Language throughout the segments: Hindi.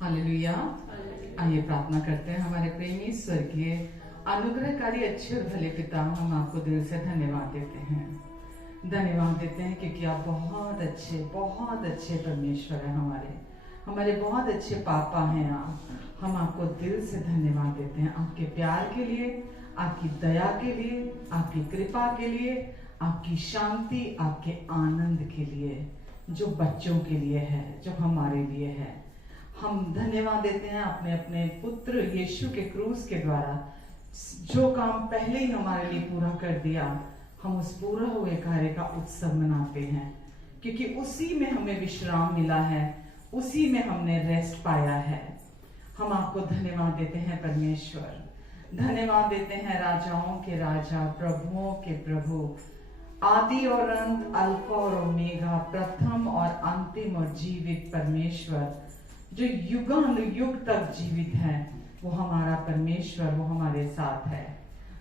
हालेलुया। आइए प्रार्थना करते हैं। हमारे प्रेमी स्वर्गीय अनुग्रहकारी अच्छे और भले पिता, हम आपको दिल से धन्यवाद देते हैं। धन्यवाद देते हैं क्योंकि आप बहुत अच्छे परमेश्वर हैं। हमारे बहुत अच्छे पापा हैं आप। हम आपको दिल से धन्यवाद देते हैं आपके प्यार के लिए, आपकी दया के लिए, आपकी कृपा के लिए, आपकी शांति, आपके आनंद के लिए, जो बच्चों के लिए है, जो हमारे लिए है। हम धन्यवाद देते हैं अपने अपने पुत्र यीशु के क्रूस के द्वारा जो काम पहले ही हमारे लिए पूरा कर दिया। हम उस पूरा हुए कार्य का उत्सव मनाते हैं क्योंकि उसी में हमें विश्राम मिला है, उसी में हमने रेस्ट पाया है। हम आपको धन्यवाद देते हैं परमेश्वर। धन्यवाद देते हैं राजाओं के राजा, प्रभुओं के प्रभु, आदि और अंत, अल्फा और ओमेगा, प्रथम और अंतिम और जीवित परमेश्वर, जो युगानुयुग तक जीवित है। वो हमारा परमेश्वर, वो हमारे साथ है।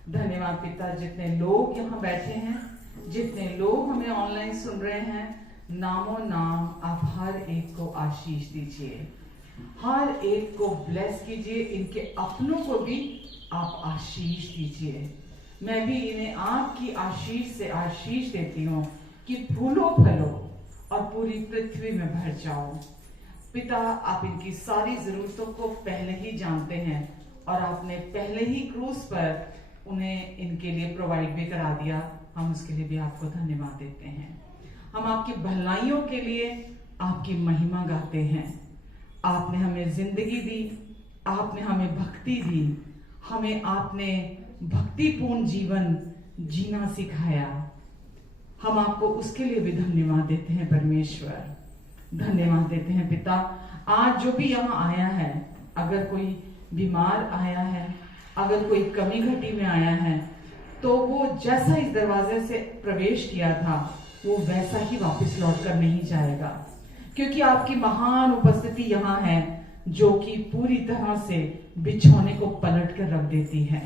धन्यवाद पिता। जितने लोग यहाँ बैठे हैं, जितने लोग हमें ऑनलाइन सुन रहे हैं, नामों नाम आप हर एक को आशीष दीजिए, हर एक को ब्लेस कीजिए, इनके अपनों को भी आप आशीष दीजिए। मैं भी इन्हें आपकी आशीष से आशीष देती हूँ कि फूलो फलो और पूरी पृथ्वी में भर जाओ। पिता, आप इनकी सारी जरूरतों को पहले ही जानते हैं और आपने पहले ही क्रूस पर उन्हें इनके लिए प्रोवाइड भी करा दिया। हम उसके लिए भी आपको धन्यवाद देते हैं। हम आपकी भलाइयों के लिए आपकी महिमा गाते हैं। आपने हमें जिंदगी दी, आपने हमें भक्ति दी, हमें आपने भक्तिपूर्ण जीवन जीना सिखाया। हम आपको उसके लिए भी धन्यवाद देते हैं परमेश्वर। धन्यवाद देते हैं पिता। आज जो भी यहाँ आया है, अगर कोई बीमार आया है, अगर कोई कमी घटी में आया है, तो वो जैसा इस दरवाजे से प्रवेश किया था वो वैसा ही वापस लौट कर नहीं जाएगा, क्योंकि आपकी महान उपस्थिति यहाँ है जो कि पूरी तरह से बिछौने को पलट कर रख देती है।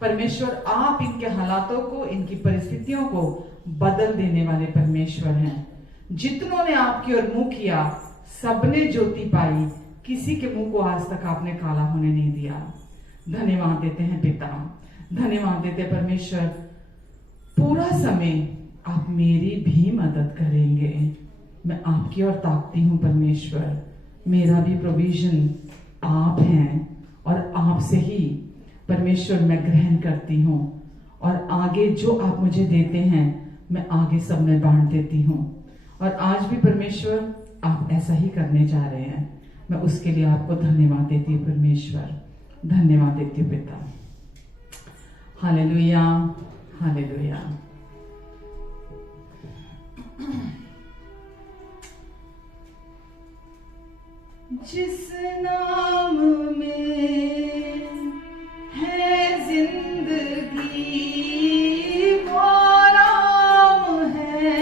परमेश्वर, आप इनके हालातों को, इनकी परिस्थितियों को बदल देने वाले परमेश्वर हैं। जितनों ने आपकी ओर मुंह किया, सबने ज्योति पाई, किसी के मुंह को आज तक आपने काला होने नहीं दिया। धन्यवाद देते हैं पिता। धन्यवाद देते हैं परमेश्वर। पूरा समय आप मेरी भी मदद करेंगे। मैं आपकी ओर ताकती हूँ परमेश्वर। मेरा भी प्रोविजन आप हैं और आपसे ही परमेश्वर मैं ग्रहण करती हूँ, और आगे जो आप मुझे देते हैं मैं आगे सब में बांट देती हूँ। और आज भी परमेश्वर आप ऐसा ही करने जा रहे हैं। मैं उसके लिए आपको धन्यवाद देती हूँ परमेश्वर। धन्यवाद देती हूँ पिता। Hallelujah, hallelujah. जिस नाम में है जिंदगी वो नाम है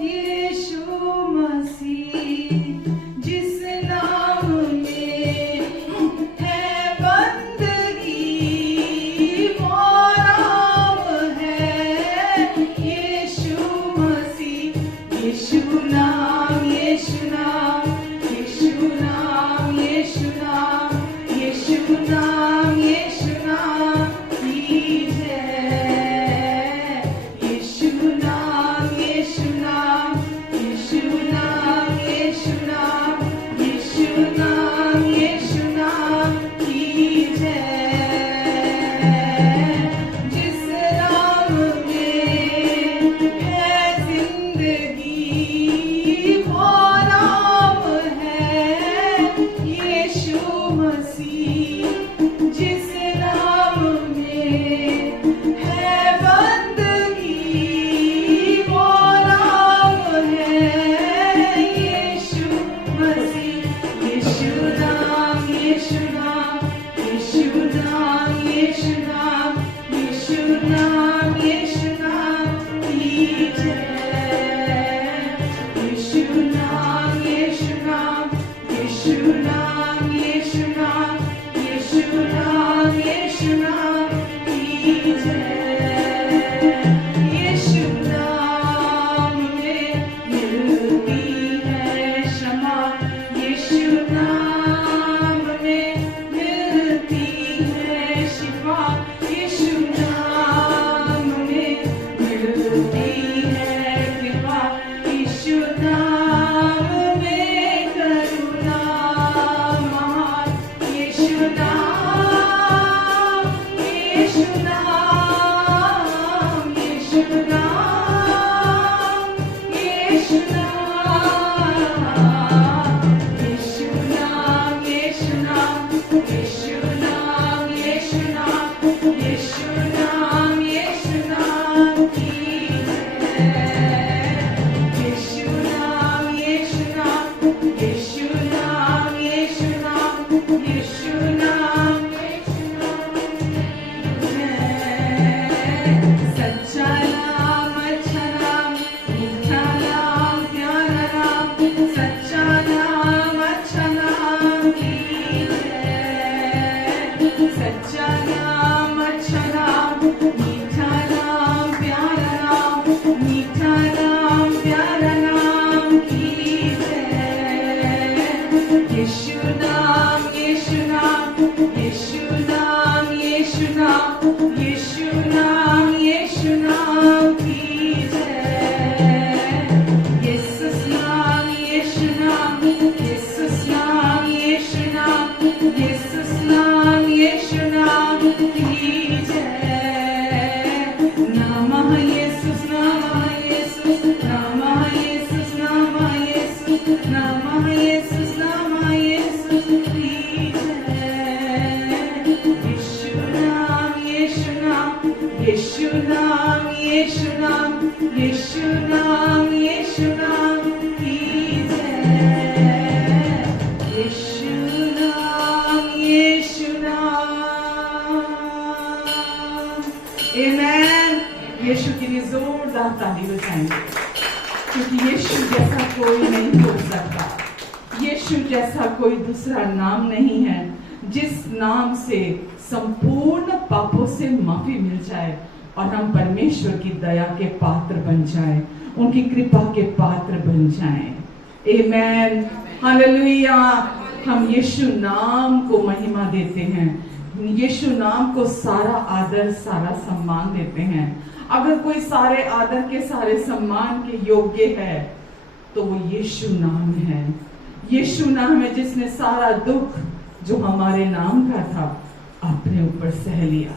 यीशु मसीह। जिस नाम में है बंदगी वो नाम है यीशु मसीह। यीशु नाम, यीशु नाम, यीशु नाम, यीशु नाम, यीशु नाम, यीशु नाम की जय। यीशु नाम, यीशु नाम, यीशु नाम, यीशु नाम, यीशु नाम, यीशु नाम की जय। जिस नाम में है जिंदगी वो नाम है यीशु मसीह। जिस नाम में है बंदगी वो नाम है यीशु मसीह। यीशु नाम, यीशु नाम, यीशु नाम, यीशु नाम, यीशु नाम, यीशु नाम की जय। यीशु नाम, यीशु नाम, यीशु नाम, यीशु नाम, यीशु नाम, यीशु नाम की जय। यीशु नाम में मिलती है क्षमा, यीशु नाम कोई नहीं हो सकता। यीशु जैसा कोई दूसरा नाम नहीं है जिस नाम से संपूर्ण पापों से माफी मिल जाए और हम परमेश्वर की दया के पात्र बन जाए, उनकी कृपा के पात्र बन जाएं। आमेन, हालेलुया। हम यीशु नाम को महिमा देते हैं, यीशु नाम को सारा आदर सारा सम्मान देते हैं। अगर कोई सारे आदर के सारे सम्मान के योग्य है तो वो यीशु नाम है। यीशु नाम है जिसने सारा दुख जो हमारे नाम का था अपने ऊपर सह लिया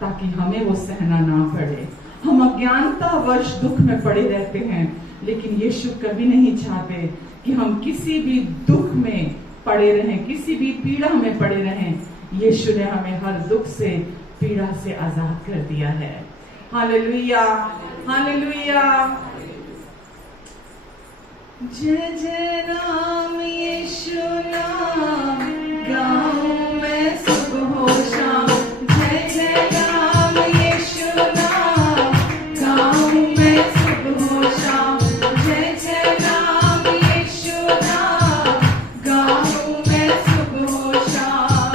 ताकि हमें वो सहना ना पड़े। हम अज्ञानता वर्ष दुख में पड़े रहते हैं, लेकिन यीशु कभी नहीं चाहते कि हम किसी भी दुख में पड़े रहें, किसी भी पीड़ा में पड़े रहें। यीशु ने हमें हर दुख से पीड़ा से आजाद कर दिया है। Hallelujah, hallelujah. जय जय राम यीशु नाम गाऊं मैं सुबह हो शाम। जय जय राम यीशु नाम गाऊं मैं सुबह हो शाम। जय जय राम यीशु नाम गाऊं मैं सुबह हो शाम।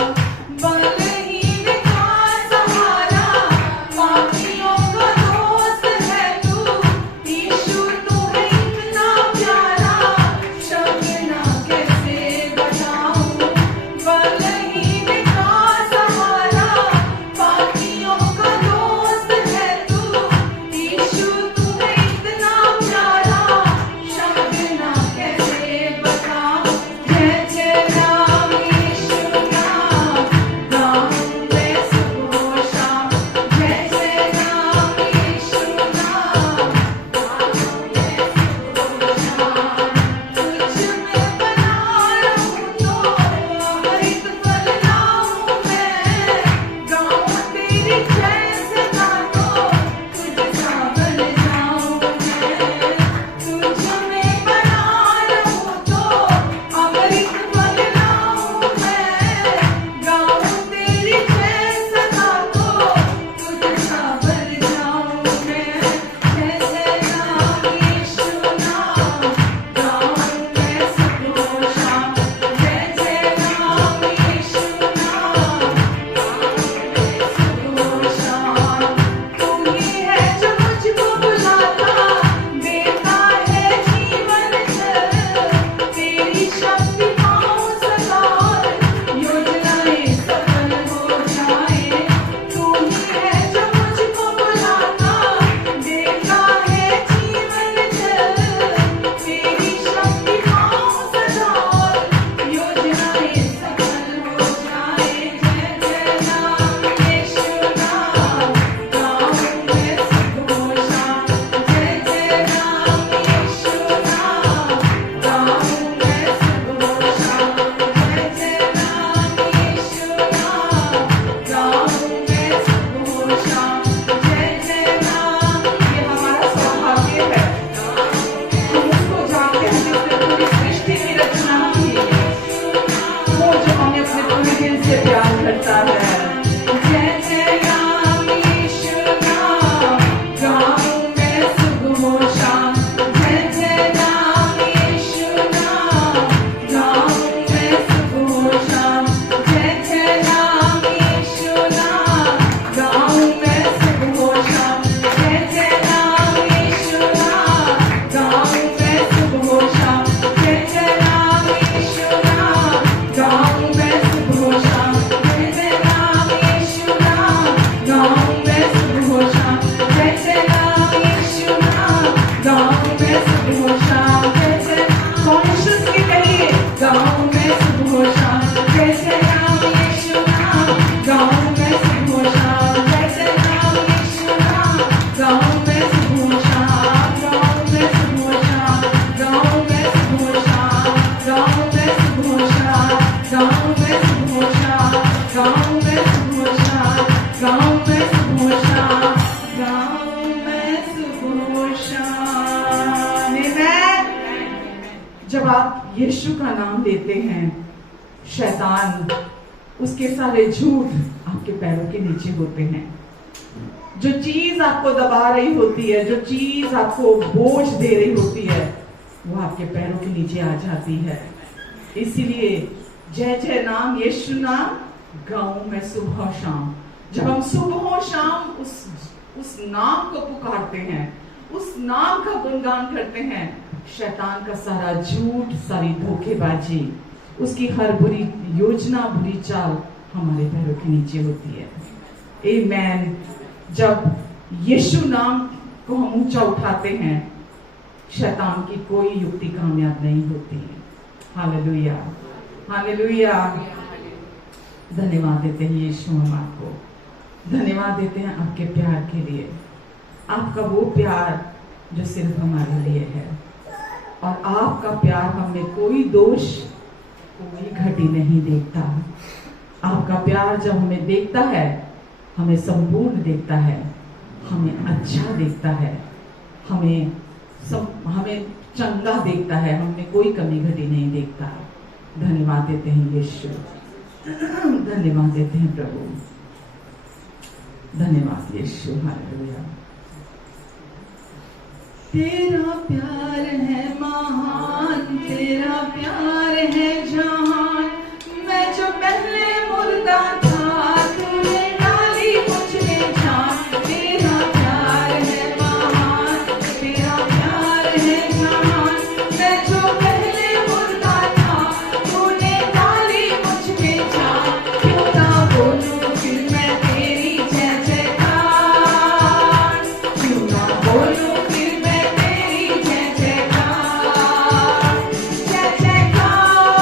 बलहीन का सहारा पापियों का दोस्त है तू, यीशु तू है इतना प्यारा, शब्द ना कैसे बताऊं। बलहीन का सहारा पापियों का दोस्त है तू, यीशु तू है इतना प्यारा, शब्द ना कैसे बताऊं। जय जय राम यीशु नाम गाऊं मैं सुबह हो शाम। जय जय राम यीशु नाम गाऊं मैं सुबह हो शाम। तुझ में बना रहूं तो अमृत फल लाऊं मैं, गाऊं तेरी जय सदा तो तुझ सा बन जाऊं मैं। तुझ में बना रहूं तो अमृत फल लाऊं मैं, गाऊं तेरी जय सदा तो तुझ सा बन जाऊं मैं। जय जय राम यीशु नाम गाऊं मैं सुबह हो शाम। जय जय राम यीशु नाम गाऊं मैं सुबह हो शाम। तू ही है जो मुझको बुलाता देता है जीवन जल, तेरी शक्ति पाऊं सदा और योजनाएं सफल हो जाए। तू ही है जो मुझको बुलाता देता है जीवन जल, तेरी शक्ति पाऊं सदा और योजनाएं सफल हो जाए। जय जय राम यीशु नाम गाऊं मैं सुबह हो शाम। जय जय राम यीशु नाम गाऊं मैं सुबह हो शाम। जय जय राम यीशु नाम गाऊं मैं सुबह हो शाम। जय जय राम। ये हमारा सौभाग्य है, हम उसको जानते हैं जिसने पूरी सृष्टि की रचना की, वो जो हमें अपने पूरे दिल से प्यार करता है। जय जय राम यीशु नाम गाऊं मैं सुबह हो शाम। जय जय राम यीशु नाम गाऊं मैं सुबह हो शाम। जय जय राम यीशु नाम गाऊं मैं सुबह हो शाम। जय जय राम यीशु नाम गाऊं मैं सुबह हो शाम। जय जय राम यीशु नाम गाऊं मैं सुबह हो शाम। जय जय राम यीशु नाम गाऊं मैं सुबह हो शाम। जय जय राम यीशु नाम गाऊं मैं सुबह हो शाम। जय जय कौन यीशु के कहिए गाऊं मैं सुबह हो शाम। जय जय राम यीशु नाम गाऊं मैं सुबह हो शाम। जय जय राम यीशु नाम गाऊं मैं सुबह हो शाम। गाऊं मैं सुबह हो शाम। गाऊं मैं सुबह हो शाम। गाऊं मैं सुबह हो शाम। गाऊं मैं सुबह हो शाम। गाऊं मैं सुबह हो शाम। गाऊं मैं सुबह हो शाम। गाऊं मैं सुबह हो शाम। आमीन। जब आप यीशु का नाम लेते हैं, शैतान उसके सारे झूठ आपके पैरों के नीचे होते हैं। जो चीज आपको दबा रही होती है, जो चीज आपको बोझ दे रही होती है, वो आपके पैरों के नीचे आ जाती है। इसीलिए जय जय नाम यीशु नाम गाऊं मैं सुबह शाम। जब हम सुबह शाम उस नाम को पुकारते हैं, उस नाम का गुणगान करते हैं, शैतान का सारा झूठ, सारी धोखेबाजी, उसकी हर बुरी योजना, बुरी चाल हमारे पैरों के नीचे होती है। आमेन। जब यीशु नाम को हम ऊंचा उठाते हैं, शैतान की कोई युक्ति कामयाब नहीं होती। Hallelujah, hallelujah. धन्यवाद देते हैं यीशु, हम आपको धन्यवाद देते हैं आपके प्यार के लिए। आपका वो प्यार जो सिर्फ हमारे लिए है, और आपका प्यार हमें कोई दोष, कोई घटी नहीं देखता। आपका प्यार जब हमें देखता है, हमें संपूर्ण देखता है, हमें अच्छा देखता है, हमें चंगा देखता है, हमें कोई कमी घटी नहीं देखता। धन्यवाद देते हैं यीशु, धन्यवाद देते हैं प्रभु, धन्यवाद यीशु। हालेलुया। तेरा प्यार है महान, तेरा प्यार है जहान। मैं जो पहले मुर्दा था, तूने डाली मुझ में जान। तेरा प्यार है महान, तेरा प्यार है जहान। मैं जो पहले मुर्दा था, तूने डाली मुझ में जान। क्यों ना बोलूं फिर मैं तेरी जय जयकार, क्यों ना बोलूं फिर मैं तेरी जय जयकार, जय जयकार।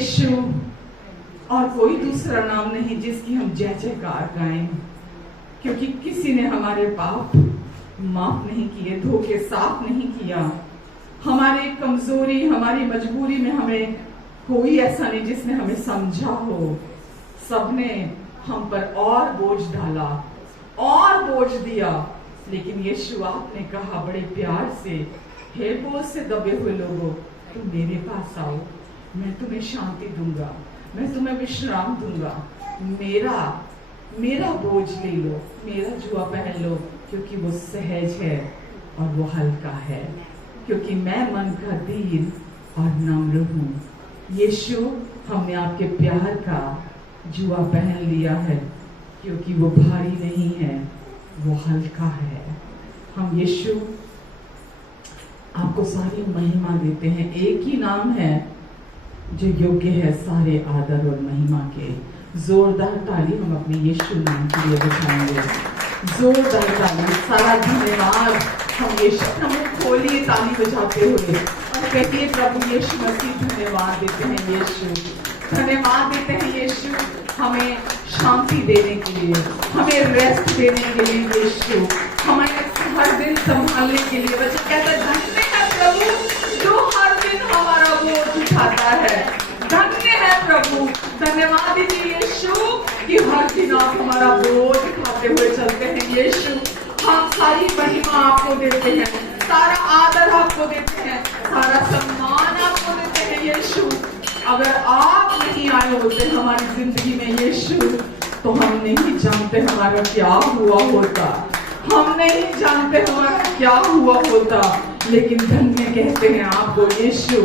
यीशु और कोई दूसरा नाम नहीं जिसकी हम जय जयकार गाएं, क्योंकि किसी ने हमारे पाप माफ नहीं किए, धोखे साफ नहीं किया। हमारी कमजोरी, हमारी मजबूरी में हमें कोई ऐसा नहीं जिसने हमें समझा हो। सबने हम पर और बोझ डाला और बोझ दिया, लेकिन यीशु आपने कहा बड़े प्यार से, हे बोझ से दबे हुए लोगों, तुम मेरे पास आओ, मैं तुम्हें शांति दूंगा, मैं तुम्हें विश्राम दूंगा। मेरा बोझ ले लो, मेरा जुआ पहन लो, क्योंकि वो सहज है और वो हल्का है, क्योंकि मैं मन का दीन और नम्र हूँ। यीशु, हमने आपके प्यार का जुआ पहन लिया है, क्योंकि वो भारी नहीं है, वो हल्का है। हम यीशु आपको सारी महिमा देते हैं। एक ही नाम है जो योग्य है सारे आदर और महिमा के। जोरदार ताली हम अपने यीशु नाम के लिए बजाएंगे। जोरदार ताली, सारा धन्यवाद हम यीशु, हम खोलिए ताली बजाते हुए और कहिए, प्रभु यीशु मसीह धन्यवाद देते हैं। यीशु धन्यवाद देते हैं। यीशु हमें शांति देने के लिए, हमें रेस्ट देने के लिए, यीशु हमें हर दिन संभालने के लिए। बच्चा कहता है, धन्य है प्रभु जो हर दिन हमारा बोझ उठाता है। धन्य है प्रभु, धन्यवाद दीजिए यीशु कि हर दिन आप हमारा बोझ उठाते हुए चलते हैं। यीशु हम सारी महिमा आपको देते हैं, सारा आदर आपको देते हैं, सारा सम्मान आपको देते हैं। यीशु अगर आप नहीं आए होते हमारी जिंदगी में यीशु, तो हम नहीं जानते हमारा क्या हुआ होता, हम नहीं जानते हमारा क्या हुआ होता। लेकिन धन्य कहते हैं आपको यीशु,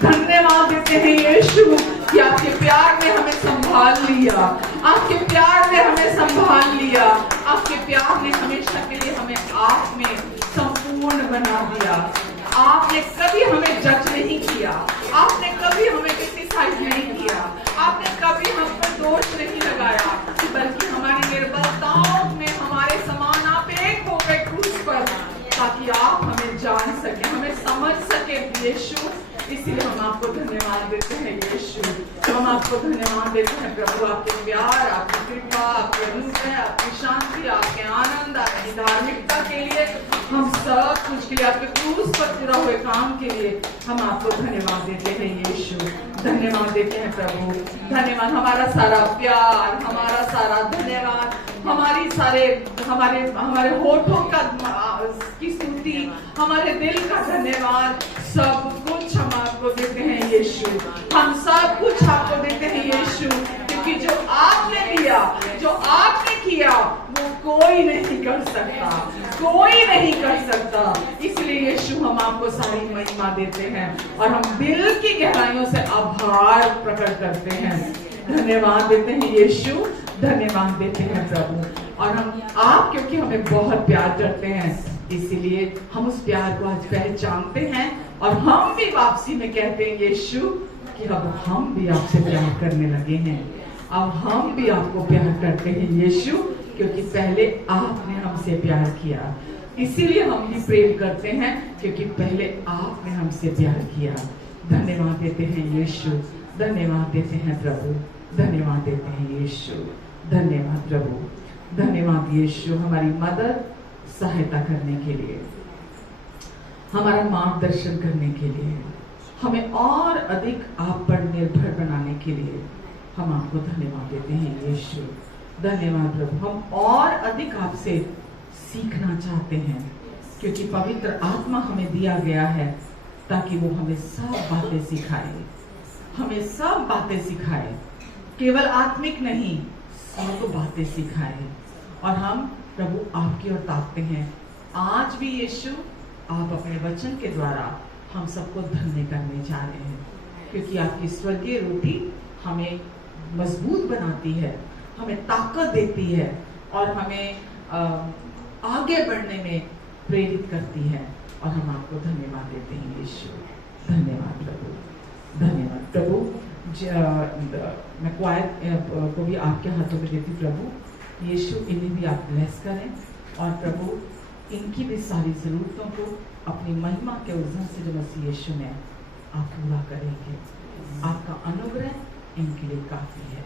धन्यवाद देते हैं यीशु कि आपके प्यार ने हमें संभाल लिया, आपके प्यार ने हमें संभाल लिया, आपके प्यार ने हमेशा के लिए हमें आप में संपूर्ण बना दिया। आपने कभी हमें जज नहीं किया, आपने कभी हमें क्रिटिसाइज नहीं किया, आपने कभी हम पर दोष नहीं लगाया, बल्कि हमारी निर्बलताओं में हमारे समान आप एक हो गए क्रूस पर, ताकि आप हमें जान सके, हमें समझ सके यीशु। इसलिए हम आपको धन्यवाद देते हैं यीशु, हम आपको धन्यवाद देते हैं प्रभु। आपके प्यार, आपकी कृपा, आपके अनुग्रह, आपकी शांति, आपके आनंद, आपकी धार्मिकता के लिए, हम सब कुछ के लिए, आपके क्रूस पर पूरा हुए काम के लिए हम आपको धन्यवाद देते हैं यीशु। धन्यवाद देते हैं प्रभु, धन्यवाद। हमारा सारा प्यार, हमारा सारा धन्यवाद, हमारे होठों का की स्तुति, हमारे दिल का धन्यवाद, सब कुछ हम आपको देते हैं यीशु। हम सब कुछ आपको देते हैं यीशु, क्योंकि जो आपने दिया, जो आपने किया, वो कोई नहीं कर सकता, कोई नहीं कर सकता। इसलिए यीशु हम आपको सारी महिमा देते हैं और हम दिल की गहराइयों से आभार प्रकट करते हैं। धन्यवाद देते हैं यीशु, धन्यवाद देते हैं प्रभु। और हम आप क्योंकि हमें बहुत प्यार करते हैं, इसीलिए हम उस प्यार को आज पहचानते हैं और हम भी वापसी में कहते हैं यीशु कि अब हम भी आपसे प्यार करने लगे हैं, अब हम भी आपको प्यार करते हैं यीशु, क्योंकि पहले आपने हमसे प्यार किया। इसीलिए हम भी प्रेम करते हैं, क्योंकि पहले आपने हमसे प्यार किया। धन्यवाद देते हैं यीशु, धन्यवाद देते हैं प्रभु, धन्यवाद देते हैं यीशु, धन्यवाद प्रभु, धन्यवाद यीशु हमारी मदद सहायता करने के लिए, हमारा मार्गदर्शन करने के लिए, हमें और अधिक आप पर निर्भर बनाने के लिए हम आपको धन्यवाद देते हैं यीशु। धन्यवाद प्रभु, हम और अधिक आपसे सीखना चाहते हैं, क्योंकि पवित्र आत्मा हमें दिया गया है ताकि वो हमें सब बातें सिखाए, हमें सब बातें सिखाए, केवल आत्मिक नहीं, सब बातें सिखाए। और हम प्रभु आपकी ओर ताकते हैं। आज भी यीशु आप अपने वचन के द्वारा हम सबको धन्य करने जा रहे हैं, क्योंकि आपकी स्वर्गीय रोटी हमें मजबूत बनाती है, हमें ताकत देती है और हमें आगे बढ़ने में प्रेरित करती है। और हम आपको धन्यवाद देते हैं यीशु। धन्यवाद प्रभु, धन्यवाद प्रभु। मैं क्वाइट को भी आपके हाथों में देती प्रभु। यीशु इन्हें भी आप ब्लेस करें और प्रभु इनकी भी सारी ज़रूरतों को अपनी महिमा के उज्जवल से जो मसीह यीशु ने आप पूरा करेंगे। आपका अनुग्रह इनके लिए काफी है।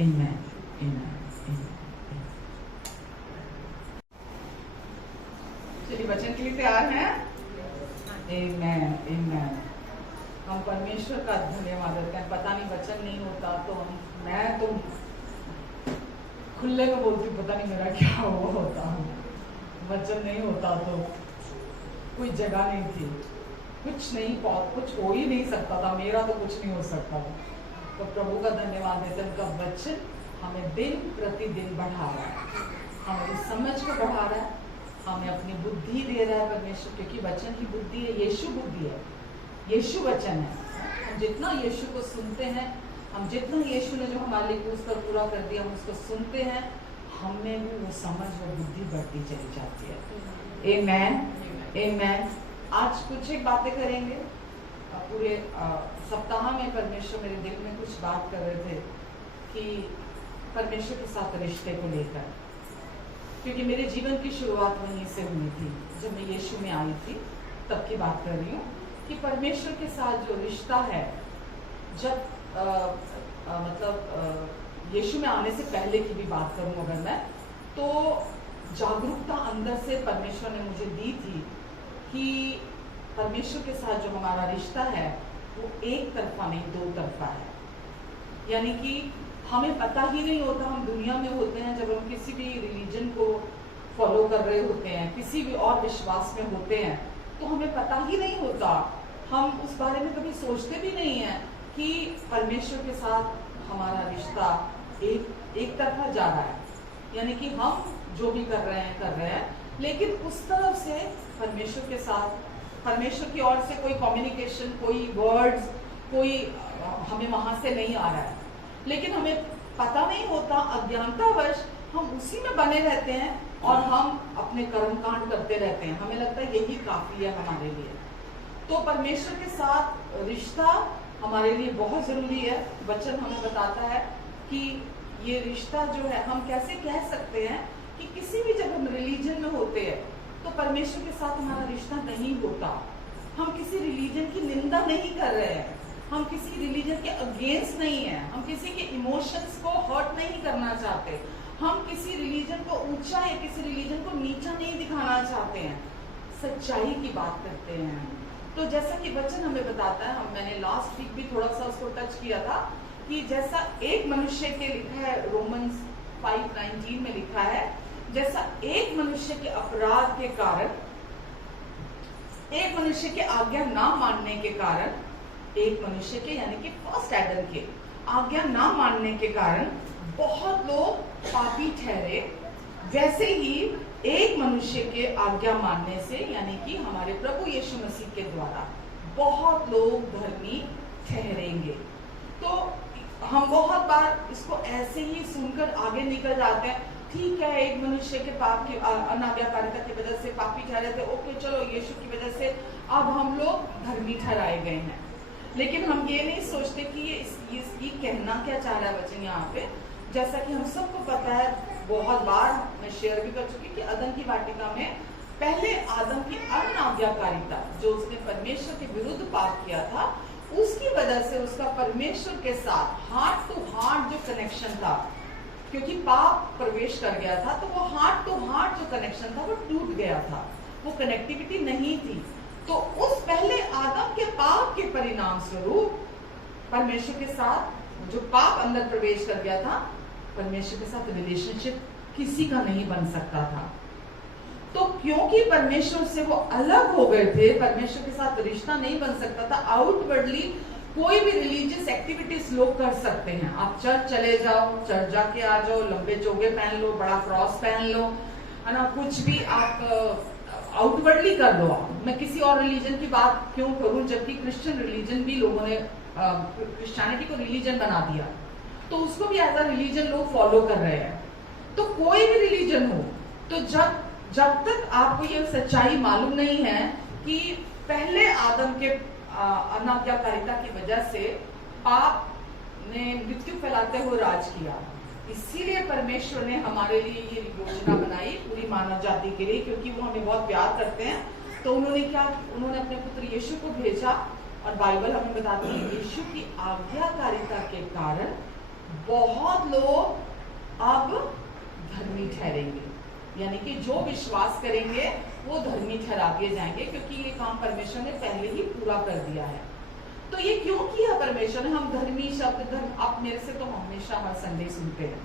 आमेन, आमेन। चलिए वचन के लिए तैयार हैं? आमेन, आमेन। हम परमेश्वर का धन्यवाद देते हैं। पता नहीं वचन नहीं होता तो मैं तो खुले में बोलती, पता नहीं मेरा क्या हुआ होता। वचन नहीं होता तो कोई जगह नहीं थी, कुछ नहीं, कुछ हो ही नहीं सकता था, मेरा तो कुछ नहीं हो सकता था। तो प्रभु का धन्यवाद देते हैं, उनका वचन हमें दिन प्रतिदिन बढ़ा रहा है, हमारी समझ को बढ़ा रहा है, हमें अपनी बुद्धि दे रहा है परमेश्वर, क्योंकि वचन की बुद्धि है, यीशु बुद्धि है, यीशु वचन है। हम जितना यीशु को सुनते हैं, हम जितना यीशु ने जो हमारे लिए क्रूस पर पूरा कर दिया, हम उसको सुनते हैं, हमें भी वो समझ और बुद्धि बढ़ती चली जाती है। आमेन, आमेन। आज कुछ एक बातें करेंगे। पूरे सप्ताह में परमेश्वर मेरे दिल में कुछ बात कर रहे थे कि परमेश्वर के साथ रिश्ते को लेकर, क्योंकि मेरे जीवन की शुरुआत वहीं से हुई थी, जब मैं यीशु में आई थी तब की बात कर रही हूँ कि परमेश्वर के साथ जो रिश्ता है, जब मतलब यीशु में आने से पहले की भी बात करूं अगर मैं, तो जागरूकता अंदर से परमेश्वर ने मुझे दी थी कि परमेश्वर के साथ जो हमारा रिश्ता है वो एक तरफा नहीं, दो तरफा है। यानी कि हमें पता ही नहीं होता, हम दुनिया में होते हैं, जब हम किसी भी रिलीजन को फॉलो कर रहे होते हैं, किसी भी और विश्वास में होते हैं, तो हमें पता ही नहीं होता, हम उस बारे में कभी सोचते भी नहीं है कि परमेश्वर के साथ हमारा रिश्ता एक तरफा जा रहा है। यानी कि हम जो भी कर रहे हैं, लेकिन उस तरफ से परमेश्वर के साथ, परमेश्वर की ओर से कोई कम्युनिकेशन, कोई वर्ड्स, कोई हमें वहां से नहीं आ रहा है, लेकिन हमें पता नहीं होता, अज्ञानतावश हम उसी में बने रहते हैं और हम अपने कर्मकांड करते रहते हैं। हमें लगता है यही काफी है हमारे लिए। तो परमेश्वर के साथ रिश्ता हमारे लिए बहुत जरूरी है। वचन हमें बताता है कि ये रिश्ता जो है, हम कैसे कह सकते हैं कि किसी भी जब हम रिलीजन में होते हैं तो परमेश्वर के साथ हमारा रिश्ता नहीं होता। हम किसी रिलीजन की निंदा नहीं कर रहे हैं, हम किसी रिलीजन के अगेंस्ट नहीं है, हम किसी के इमोशंस को हर्ट नहीं करना चाहते, हम किसी रिलीजन को ऊंचा या किसी रिलीजन को नीचा नहीं दिखाना चाहते हैं, सच्चाई की बात करते हैं। तो जैसा कि वचन हमें बताता है, मैंने लास्ट वीक भी थोड़ा सा उसको टच किया था कि जैसा एक मनुष्य के लिखा है, रोमन्स 5:19 में लिखा है, जैसा एक मनुष्य के अपराध के कारण, एक मनुष्य के आज्ञा ना मानने के कारण, एक मनुष्य के यानी कि फर्स्ट एडम के आज्ञा ना मानने के कारण बहुत लोग पापी ठहरे, वैसे ही एक मनुष्य के आज्ञा मानने से यानी कि हमारे प्रभु यीशु मसीह के द्वारा बहुत लोग धर्मी ठहरेंगे। तो हम बहुत बार इसको ऐसे ही सुनकर आगे निकल जाते हैं, ठीक है, एक मनुष्य के पाप की अनाज्ञाकारिता की वजह से पापी ठहरे थे, ओके चलो यीशु की वजह से अब हम लोग धर्मी ठहराए गए हैं। लेकिन हम ये नहीं सोचते कि ये कहना क्या चाह रहा है वचन यहाँ पे। जैसा कि हम सबको पता है, बहुत बार मैं शेयर भी कर चुकी कि अदम की वाटिका में पहले आदम की अनाज्ञाकारिता, जो उसने परमेश्वर के विरुद्ध पाप किया था, उसकी वजह से उसका परमेश्वर के साथ हार्ट टू हार्ट जो कनेक्शन था, क्योंकि पाप प्रवेश कर गया था, तो वो हार्ट टू हार्ट जो कनेक्शन था वो टूट गया था, वो कनेक्टिविटी नहीं थी। तो उस पहले आदम के पाप के परिणाम स्वरूप परमेश्वर के साथ जो पाप अंदर प्रवेश कर गया था, परमेश्वर के साथ रिलेशनशिप किसी का नहीं बन सकता था। तो क्योंकि परमेश्वर से वो अलग हो गए थे, परमेश्वर के साथ रिश्ता नहीं बन सकता था। आउटवर्डली कोई भी रिलीजियस एक्टिविटीज लोग कर सकते हैं, आप चर्च चले जाओ, चर्च जाके आ जाओ, लंबे चोगे पहन लो, बड़ा क्रॉस पहन लो, है ना, कुछ भी आप आउटवर्डली कर लो। मैं किसी और रिलीजन की बात क्यों करूं, जबकि क्रिश्चियन रिलीजन भी लोगों ने क्रिश्चियनिटी को रिलीजन बना दिया, तो उसको भी एज अ रिलीजन लोग फॉलो कर रहे हैं। तो कोई भी रिलीजन हो, तो जब तक आपको ये सच्चाई मालूम नहीं है कि पहले आदम के अनाज्ञाकारिता की वजह से पाप ने मृत्यु फैलाते हुए राज किया, इसीलिए परमेश्वर ने हमारे लिए ये योजना बनाई पूरी मानव जाति के लिए, क्योंकि वो हमें बहुत प्यार करते हैं। तो उन्होंने अपने पुत्र यीशु को भेजा और बाइबल हमें बताती है यीशु की आज्ञाकारिता के कारण बहुत लोग अब धर्मी ठहरेंगे, यानी कि जो विश्वास करेंगे वो धर्मी ठहरा दिए जाएंगे, क्योंकि ये काम परमेश्वर ने पहले ही पूरा कर दिया है। तो ये क्यों किया परमेश्वर ने? हम धर्मी शब्द, धर्म, आप मेरे से तो हमेशा हर संडे सुनते हैं,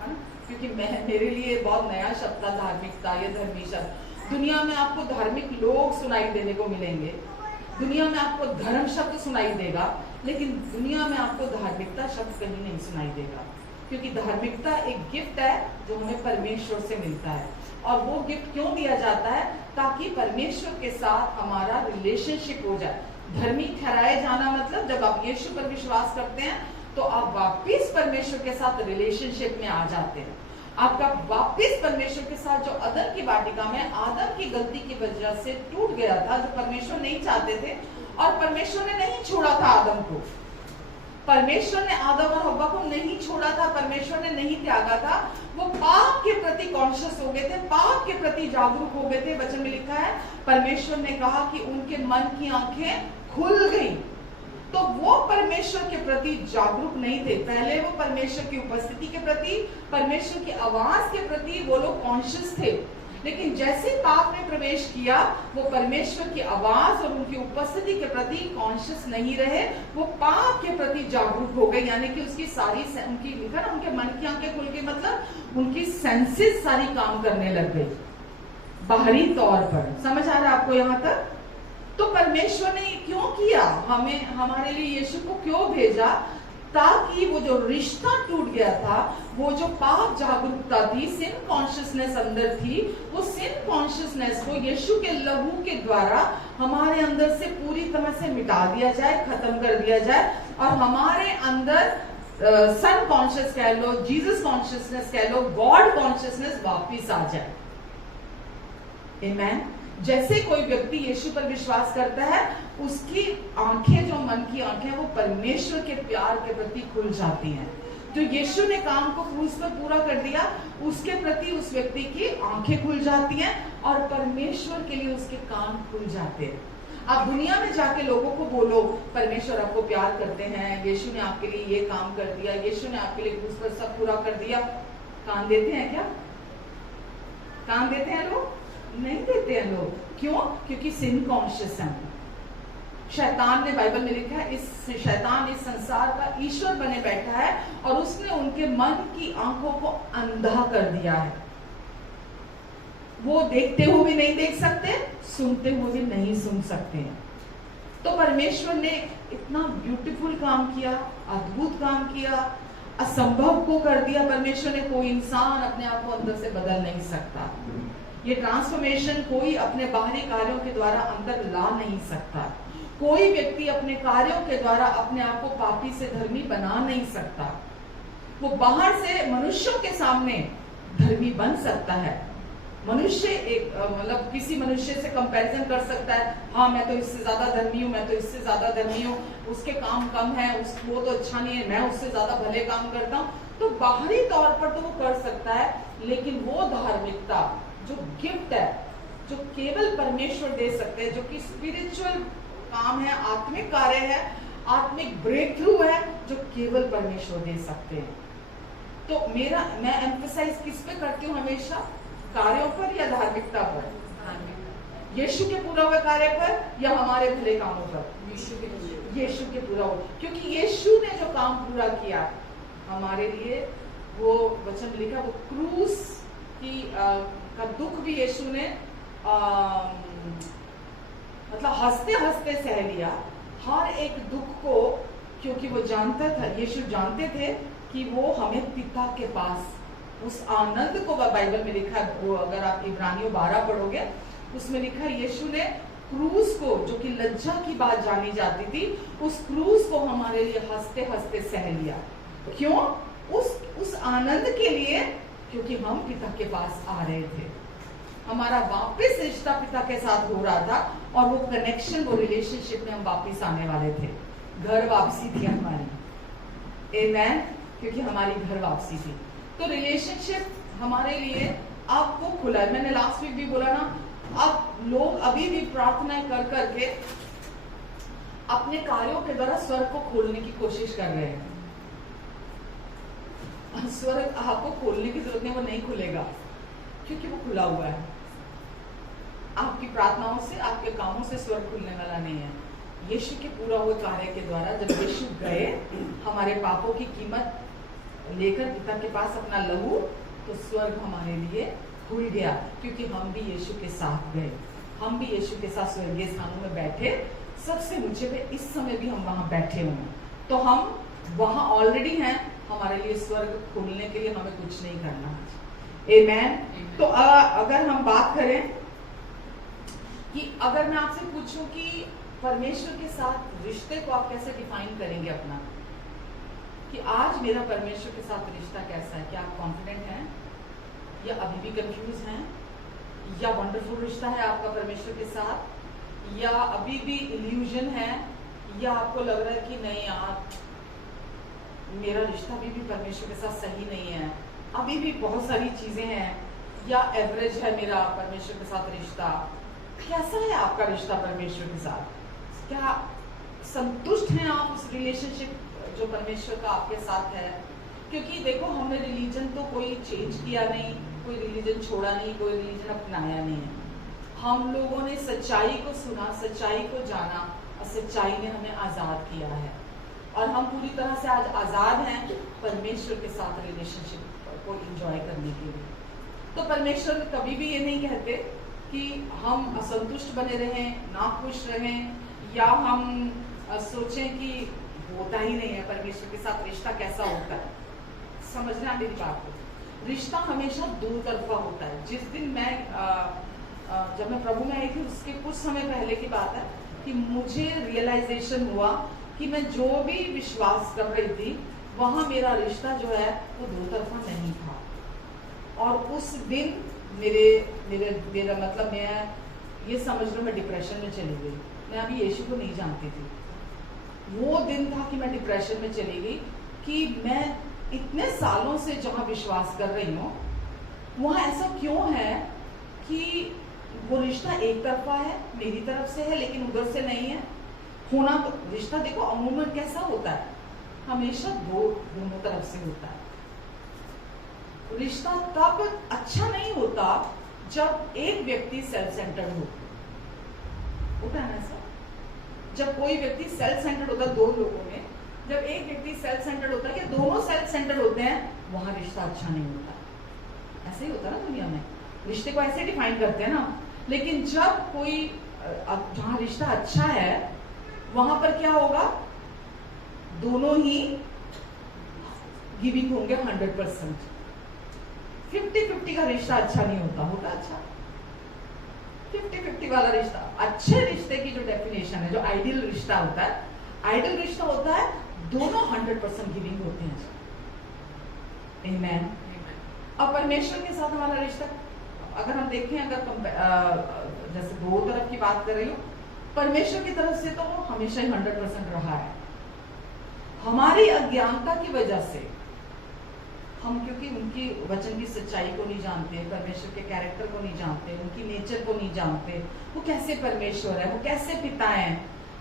है ना, क्योंकि मेरे लिए बहुत नया शब्द था धार्मिकता या धर्मी शब्द। दुनिया में आपको धार्मिक लोग सुनाई देने को मिलेंगे, दुनिया में आपको धर्म शब्द सुनाई देगा, लेकिन दुनिया में आपको धार्मिकता शब्द कहीं नहीं सुनाई देगा, क्योंकि धार्मिकता एक गिफ्ट है जो हमें परमेश्वर से मिलता है। और वो गिफ्ट क्यों दिया जाता है? ताकि परमेश्वर के साथ हमारा रिलेशनशिप हो जाए। धर्मी ठहराए जाना मतलब जब आप यीशु पर विश्वास करते हैं तो आप वापिस परमेश्वर के साथ रिलेशनशिप में आ जाते हैं। आपका वापिस परमेश्वर के साथ जो अदम की वाटिका में आदम की गलती की वजह से टूट गया था, जो परमेश्वर नहीं चाहते थे, और परमेश्वर ने नहीं छोड़ा था आदम को, परमेश्वर ने आदम और हव्वा को नहीं छोड़ा था, परमेश्वर ने नहीं त्यागा था। वो पाप के प्रति कॉन्शियस हो गए थे, पाप के प्रति जागरूक हो गए थे। वचन में लिखा है परमेश्वर ने कहा कि उनके मन की आंखें खुल गई। तो वो परमेश्वर के प्रति जागरूक नहीं थे। पहले वो परमेश्वर की उपस्थिति के प्रति, परमेश्वर की आवाज के प्रति वो लोग कॉन्शियस थे, लेकिन जैसे पाप में प्रवेश किया वो परमेश्वर की आवाज और उनकी उपस्थिति के प्रति कॉन्शियस नहीं रहे, वो पाप के प्रति जागरूक हो गए। यानी कि उसकी सारी उनकी लिखा ना, उनके मन की आंखें खुल गई, मतलब उनकी सेंसेस सारी काम करने लग गई बाहरी तौर पर। समझ आ रहा है आपको यहाँ तक? तो परमेश्वर ने क्यों किया? हमें, हमारे लिए यीशु को क्यों भेजा? ताकि वो जो रिश्ता टूट गया था, वो जो पाप जागरूकता थी, सिन कॉन्शियसनेस अंदर थी, वो सिन कॉन्शियसनेस को यीशु के लहू के द्वारा हमारे अंदर से पूरी तरह से मिटा दिया जाए, खत्म कर दिया जाए, और हमारे अंदर सन कॉन्शियस कह लो, जीसस कॉन्शियसनेस कह लो, गॉड कॉन्शियसनेस वापिस आ जाए। आमेन। जैसे कोई व्यक्ति यीशु पर विश्वास करता है, उसकी आंखें, जो मन की आंखें, वो परमेश्वर के प्यार के प्रति खुल जाती हैं। जो यीशु ने काम को क्रूस पर पूरा कर दिया, उसके प्रति उस व्यक्ति की आंखें खुल जाती हैं और परमेश्वर के लिए उसके कान खुल जाते हैं। आप दुनिया में जाके लोगों को बोलो परमेश्वर आपको प्यार करते हैं, यीशु ने आपके लिए ये काम कर दिया, यीशु ने आपके लिए क्रूस पर सब पूरा कर दिया, कान देते हैं क्या? कान देते हैं लोग? नहीं देते हैं लोग। क्यों? क्योंकि सिन कॉन्शियस है। शैतान ने, बाइबल में लिखा है, इस शैतान इस संसार का ईश्वर बने बैठा है और उसने उनके मन की आंखों को अंधा कर दिया है। वो देखते हुए भी नहीं देख सकते, सुनते हुए भी नहीं सुन सकते। तो परमेश्वर ने इतना ब्यूटीफुल काम किया, अद्भुत काम किया, असंभव को कर दिया परमेश्वर ने। कोई इंसान अपने आप को अंदर से बदल नहीं सकता। ये ट्रांसफॉर्मेशन कोई अपने बाहरी कार्यों के द्वारा अंदर ला नहीं सकता। कोई व्यक्ति अपने कार्यों के द्वारा अपने आप को पापी से धर्मी बना नहीं सकता। वो बाहर से मनुष्यों के सामने धर्मी बन सकता है। मनुष्य एक मतलब किसी मनुष्य से कंपैरिजन कर सकता है, हाँ मैं तो इससे ज्यादा धर्मी हूँ, मैं तो इससे ज्यादा धर्मी हूँ, उसके काम कम है, वो तो अच्छा नहीं है, मैं उससे ज्यादा भले काम करता हूँ। तो बाहरी तौर पर तो वो कर सकता है, लेकिन वो धार्मिकता जो गिफ्ट है, जो केवल परमेश्वर दे सकते हैं, जो कि स्पिरिचुअल काम है, आत्मिक कार्य है, आत्मिक ब्रेक थ्रू है, जो केवल परमेश्वर दे सकते हैं। तो मैं एम्फसाइज किस पे करती हूँ हमेशा? कार्यों पर या धार्मिकता पर? यीशु के पूरा हुए कार्य पर या हमारे भले कामों पर? यीशु के पूरा हुए, क्योंकि यीशु ने जो काम पूरा किया हमारे लिए, वो वचन लिखा, वो क्रूस की का दुख भी यीशु ने मतलब हंसते हंसते सह लिया, हर एक दुख को, क्योंकि वो जानता था, यीशु जानते थे कि वो हमें पिता के पास उस आनंद को, बाइबल में लिखा है, वो अगर आप इब्रानियों 12 पढ़ोगे उसमें लिखा है यीशु ने क्रूस को, जो कि लज्जा की बात जानी जाती थी, उस क्रूस को हमारे लिए हंसते हंसते सह लिया। क्यों? उस आनंद के लिए, क्योंकि हम पिता के पास आ रहे थे, हमारा वापस रिश्ता पिता के साथ हो रहा था, और वो कनेक्शन, वो रिलेशनशिप में हम वापस आने वाले थे। घर वापसी थी हमारी, आमेन, क्योंकि हमारी घर वापसी थी। तो रिलेशनशिप हमारे लिए आपको खुला है। मैंने लास्ट वीक भी बोला ना, अब लोग अभी भी प्रार्थना कर करके अपने कार्यों के द्वारा स्वर्ग को खोलने की कोशिश कर रहे हैं। स्वर्ग आपको खोलने की जरूरत नहीं, वो नहीं खुलेगा क्योंकि वो खुला हुआ है। आपकी प्रार्थनाओं से, आपके कामों से स्वर्ग खुलने वाला नहीं है। यीशु के पूरा हुए कार्य के द्वारा जब यीशु गए हमारे पापों की कीमत लेकर पिता के पास अपना लहू, तो स्वर्ग हमारे लिए खुल गया क्योंकि हम भी यीशु के साथ गए, हम भी यीशु के साथ स्वर्गीय स्थानों में बैठे, सबसे ऊंचे पे इस समय भी हम वहां बैठे हुए हैं, तो हम वहां ऑलरेडी हैं। हमारे लिए स्वर्ग खोलने के लिए हमें कुछ नहीं करना है। आमेन। तो अगर हम बात करें कि अगर मैं आपसे पूछूं कि परमेश्वर के साथ रिश्ते को आप कैसे डिफाइन करेंगे अपना, कि आज मेरा परमेश्वर के साथ रिश्ता कैसा है, क्या आप कॉन्फिडेंट हैं या अभी भी कंफ्यूज हैं, या वंडरफुल रिश्ता है आपका परमेश्वर के साथ, या अभी भी इल्यूजन है, या आपको लग रहा है कि नहीं यार मेरा रिश्ता अभी भी परमेश्वर के साथ सही नहीं है, अभी भी बहुत सारी चीजें हैं, या एवरेज है मेरा परमेश्वर के साथ रिश्ता। कैसा है आपका रिश्ता परमेश्वर के साथ? क्या संतुष्ट हैं आप उस रिलेशनशिप जो परमेश्वर का आपके साथ है? क्योंकि देखो हमने रिलीजन तो कोई चेंज किया नहीं, कोई रिलीजन छोड़ा नहीं, कोई रिलीजन अपनाया नहीं है। हम लोगों ने सच्चाई को सुना, सच्चाई को जाना और सच्चाई ने हमें आजाद किया है, और हम पूरी तरह से आज आजाद हैं परमेश्वर के साथ रिलेशनशिप को एंजॉय करने के लिए। तो परमेश्वर कभी भी ये नहीं कहते कि हम असंतुष्ट बने रहें, नाखुश रहें, या हम सोचें कि होता ही नहीं है परमेश्वर के साथ रिश्ता कैसा होता है। समझना मेरी बात को, रिश्ता हमेशा दो तरफा होता है। जिस दिन मैं जब मैं प्रभु में आई थी उसके कुछ समय पहले की बात है कि मुझे रियलाइजेशन हुआ कि मैं जो भी विश्वास कर रही थी वहां मेरा रिश्ता जो है वो दो तरफा नहीं था। और उस दिन मेरा मतलब मैं ये समझ लो मैं डिप्रेशन में चली गई। मैं अभी यीशु को नहीं जानती थी। वो दिन था कि मैं डिप्रेशन में चली गई कि मैं इतने सालों से जहां विश्वास कर रही हूँ वहां ऐसा क्यों है कि वो रिश्ता एक तरफा है, मेरी तरफ से है लेकिन उधर से नहीं है। होना तो रिश्ता देखो अमूमन कैसा होता है, हमेशा दोनों तरफ से होता है। रिश्ता तब अच्छा नहीं होता जब एक व्यक्ति सेल्फ सेंटर्ड होता है ना सर। जब कोई व्यक्ति सेल्फ सेंटर्ड होता है दो लोगों में, जब एक व्यक्ति सेल्फ सेंटर्ड होता है या दोनों सेल्फ सेंटर्ड होते हैं, वहां रिश्ता अच्छा नहीं होता। ऐसे ही होता है ना दुनिया में, रिश्ते को ऐसे डिफाइन करते हैं ना। लेकिन जब कोई जहां रिश्ता अच्छा है वहां पर क्या होगा, दोनों ही गिविंग होंगे 100%। 50-50 का रिश्ता अच्छा नहीं होता, होता अच्छा 50-50 वाला रिश्ता। अच्छे रिश्ते की जो डेफिनेशन है, जो आइडियल रिश्ता होता है, आइडियल रिश्ता होता है दोनों 100% गिविंग होते हैं। आमेन। अब परमेश्वर के साथ हमारा रिश्ता अगर हम देखें, अगर जैसे दो तरफ की बात कर रही हूँ, परमेश्वर की तरफ से तो वो हमेशा ही 100% रहा है। हमारी अज्ञानता की वजह से हम, क्योंकि उनकी वचन की सच्चाई को नहीं जानते, परमेश्वर के कैरेक्टर को नहीं जानते, उनकी नेचर को नहीं जानते, वो कैसे परमेश्वर है, वो कैसे पिता है,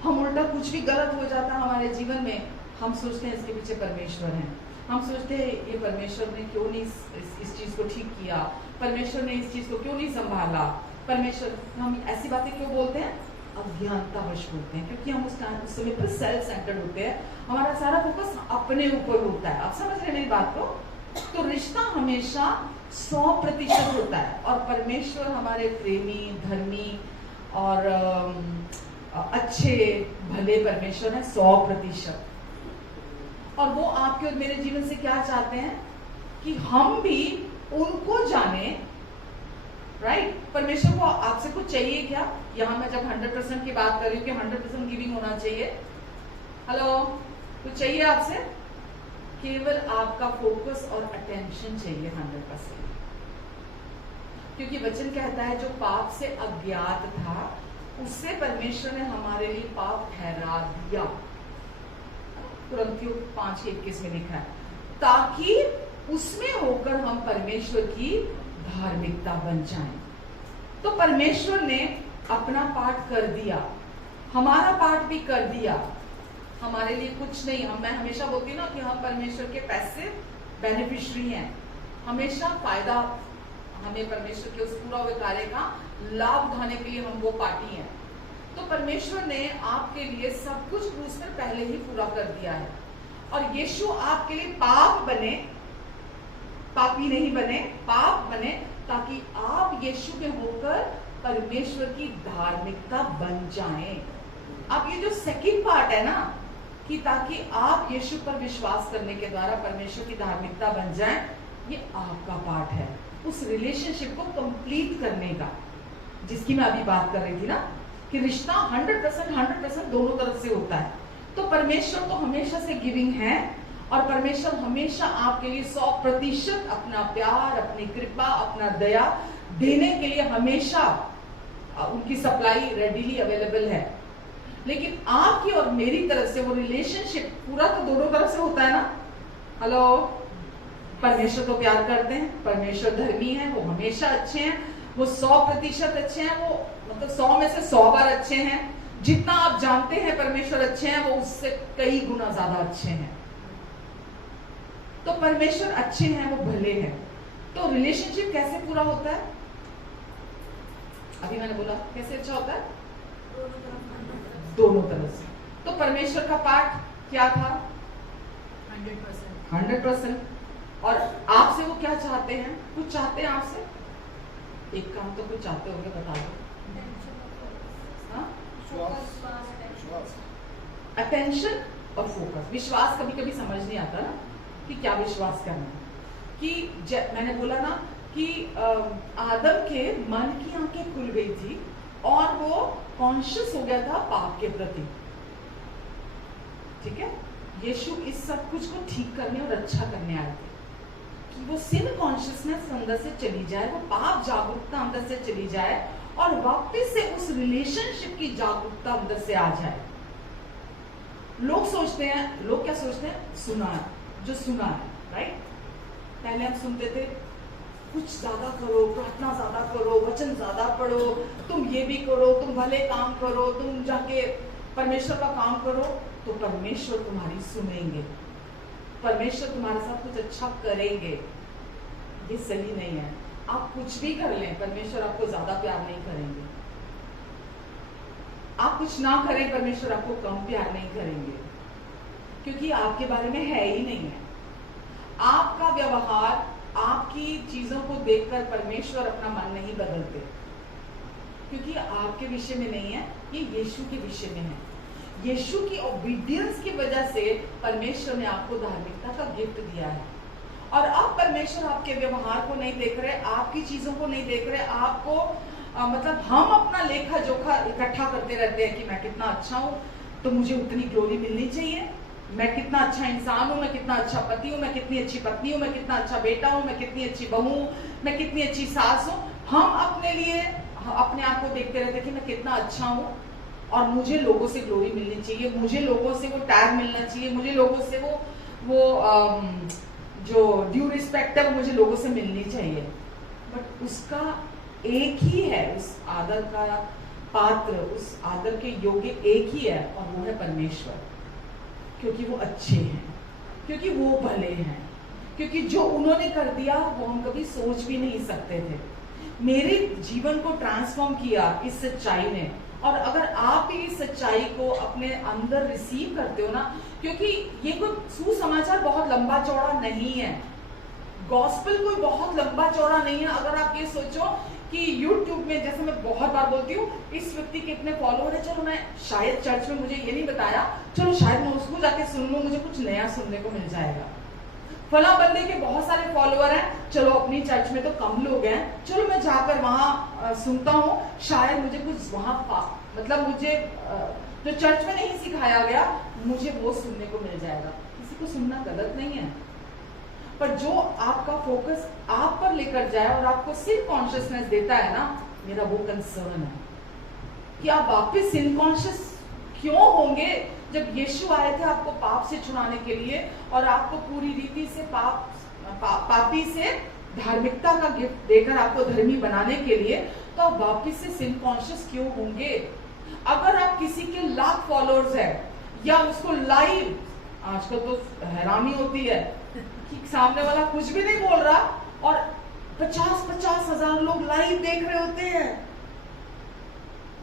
हम उल्टा कुछ भी गलत हो जाता है हमारे जीवन में, हम सोचते हैं इसके पीछे परमेश्वर है। हम सोचते हैं ये परमेश्वर ने क्यों नहीं इस चीज को ठीक किया, परमेश्वर ने इस चीज को क्यों नहीं संभाला, परमेश्वर, हम ऐसी बातें क्यों बोलते हैं? अज्ञानतावश बोलते हैं, क्योंकि हम उस समय पर सेल्फ सेंटर्ड होते हैं, हमारा सारा फोकस अपने ऊपर होता है। आप समझ रहे हैं मेरी बात को? तो रिश्ता हमेशा 100% होता है, और परमेश्वर हमारे प्रेमी, धर्मी और अच्छे भले परमेश्वर है 100%। और वो आपके और मेरे जीवन से क्या चाहते हैं कि हम भी उनको जाने, राइट? परमेश्वर को आपसे कुछ चाहिए क्या? यहाँ मैं जब 100% की बात कर रही हूँ कि 100% गिविंग होना चाहिए, हेलो, कुछ चाहिए आपसे? केवल आपका फोकस और अटेंशन चाहिए 100%। क्योंकि वचन कहता है जो पाप से अज्ञात था उससे परमेश्वर ने हमारे लिए पाप ठहरा दिया। कुरिन्थियों 5:21 में लिखा है, ताकि उसमें होकर हम परमेश्वर की धार्मिकता बन जाएं। तो परमेश्वर ने अपना पाठ कर दिया, हमारा पार्ट भी कर दिया, हमारे लिए कुछ नहीं। मैं हमेशा बोलती हूँ ना कि हम परमेश्वर के पैसे बेनिफिशियरी हैं, हमेशा फायदा हमें परमेश्वर के उस पूरा हुए कार्य का लाभ उठाने के लिए हम वो पार्टी हैं। तो परमेश्वर ने आपके लिए सब कुछ क्रूस पर पहले ही पूरा कर दिया है, और यीशु आपके लिए पाप बने, पापी नहीं बने, पाप बने, ताकि आप यीशु के होकर परमेश्वर की धार्मिकता बन जाएं। अब ये जो सेकंड पार्ट है ना, कि ताकि आप यीशु पर विश्वास करने के द्वारा परमेश्वर की धार्मिकता बन जाएं, ये आपका पार्ट है उस रिलेशनशिप को कंप्लीट करने का, जिसकी मैं अभी बात कर रही थी ना, कि रिश्ता 100% दोनों तरफ से होता है। तो परमेश्वर तो हमेशा से गिविंग है, और परमेश्वर हमेशा आपके लिए 100% अपना प्यार, अपनी कृपा, अपना दया देने के लिए हमेशा उनकी सप्लाई रेडीली अवेलेबल है। लेकिन आपकी और मेरी तरफ से वो रिलेशनशिप पूरा तो दोनों तरफ से होता है ना। हेलो, परमेश्वर तो प्यार करते हैं, परमेश्वर धर्मी है, वो हमेशा अच्छे हैं, वो 100% अच्छे हैं, वो मतलब 100 में से 100 बार अच्छे हैं। जितना आप जानते हैं परमेश्वर अच्छे हैं, वो उससे कई गुना ज्यादा अच्छे हैं। तो परमेश्वर अच्छे हैं, वो भले हैं। तो रिलेशनशिप कैसे पूरा होता है? अभी मैंने बोला कैसे अच्छा होता है, दोनों तरफ से। तो परमेश्वर का पार्ट क्या था? 100%। और आपसे वो क्या चाहते हैं? कुछ चाहते हैं आपसे? एक काम तो कुछ चाहते होंगे, बता दो। अटेंशन और फोकस। विश्वास कभी कभी समझ नहीं आता ना कि क्या विश्वास करना है। कि मैंने बोला ना कि आदम के मन की आंखें खुल गई थी और वो कॉन्शियस हो गया था पाप के प्रति। ठीक है, यीशु इस सब कुछ को ठीक करने और अच्छा करने आए थे, कि वो सिन कॉन्शियसनेस अंदर से चली जाए, वो पाप जागरूकता अंदर से चली जाए, और वापस से उस रिलेशनशिप की जागरूकता अंदर से आ जाए। लोग सोचते हैं, लोग क्या सोचते हैं? सुना है, जो सुना है, राइट। पहले हम सुनते थे कुछ ज्यादा करो, प्रार्थना ज्यादा करो, वचन ज्यादा पढ़ो, तुम ये भी करो, तुम भले काम करो, तुम जाके परमेश्वर का काम करो तो परमेश्वर तुम्हारी सुनेंगे, परमेश्वर तुम्हारे साथ कुछ अच्छा करेंगे। ये सही नहीं है। आप कुछ भी कर लें, परमेश्वर आपको ज्यादा प्यार नहीं करेंगे। आप कुछ ना करें, परमेश्वर आपको कम प्यार नहीं करेंगे, क्योंकि आपके बारे में है ही नहीं है। आपका व्यवहार, आपकी चीजों को देखकर परमेश्वर अपना मन नहीं बदलते, क्योंकि आपके विषय में नहीं है, ये यीशु के विषय में है। यीशु की ओबीडियंस की वजह से परमेश्वर ने आपको धार्मिकता का गिफ्ट दिया है। और अब परमेश्वर आपके व्यवहार को नहीं देख रहे, आपकी चीजों को नहीं देख रहे, आपको मतलब हम अपना लेखा जोखा इकट्ठा करते रहते हैं कि मैं कितना अच्छा हूँ तो मुझे उतनी ग्लोरी मिलनी चाहिए, मैं कितना अच्छा इंसान हूँ, मैं कितना अच्छा पति हूँ, मैं कितनी अच्छी पत्नी हूँ, मैं कितना अच्छा बेटा हूँ, मैं कितनी अच्छी बहू हूँ, मैं कितनी अच्छी सास हूँ। हम अपने लिए अपने आप को देखते रहते कि मैं कितना अच्छा हूँ और मुझे लोगों से ग्लोरी मिलनी चाहिए, मुझे लोगों से वो टैग मिलना चाहिए, मुझे लोगों से वो जो ड्यू रिस्पेक्ट है वो मुझे लोगों से मिलनी चाहिए। बट उसका एक ही है, उस आदर का पात्र, उस आदर के योग्य एक ही है, और वो है परमेश्वर। क्योंकि वो अच्छे हैं, क्योंकि वो भले हैं, क्योंकि जो उन्होंने कर दिया वो हम कभी सोच भी नहीं सकते थे। मेरे जीवन को ट्रांसफॉर्म किया इस सच्चाई ने, और अगर आप भी इस सच्चाई को अपने अंदर रिसीव करते हो ना, क्योंकि ये कोई सुसमाचार बहुत लंबा चौड़ा नहीं है, गॉस्पेल कोई बहुत लंबा चौड़ा नहीं है। अगर आप ये सोचो कि YouTube में, जैसे मैं बहुत बार बोलती हूँ, इस व्यक्ति के इतने फॉलोअर है, चलो मैं शायद चर्च में मुझे ये नहीं बताया, चलो शायद मैं उसको जाके सुन लूँ, मुझे कुछ नया सुनने को मिल जाएगा। फला बंदे के बहुत सारे फॉलोअर हैं, चलो अपनी चर्च में तो कम लोग हैं, चलो मैं जाकर वहां सुनता हूँ, शायद मुझे कुछ वहां मतलब मुझे जो चर्च में नहीं सिखाया गया मुझे वो सुनने को मिल जाएगा। किसी को सुनना गलत नहीं है, पर जो आपका फोकस आप पर लेकर जाए और आपको सिर्फ कॉन्शियसनेस देता है ना, मेरा वो कंसर्न है कि आप वापस सिन कॉन्शियस क्यों होंगे जब यीशु आए थे आपको पाप से छुड़ाने के लिए और आपको पूरी रीति से पापी से धार्मिकता का गिफ्ट देकर आपको धर्मी बनाने के लिए, तो आप वापस से सिन कॉन्शियस क्यों होंगे? अगर आप किसी के लाख फॉलोअर्स है या उसको लाइव, आजकल तो हैरानी होती है कि सामने वाला कुछ भी नहीं बोल रहा और 50-50 हजार लोग लाइव देख रहे होते हैं।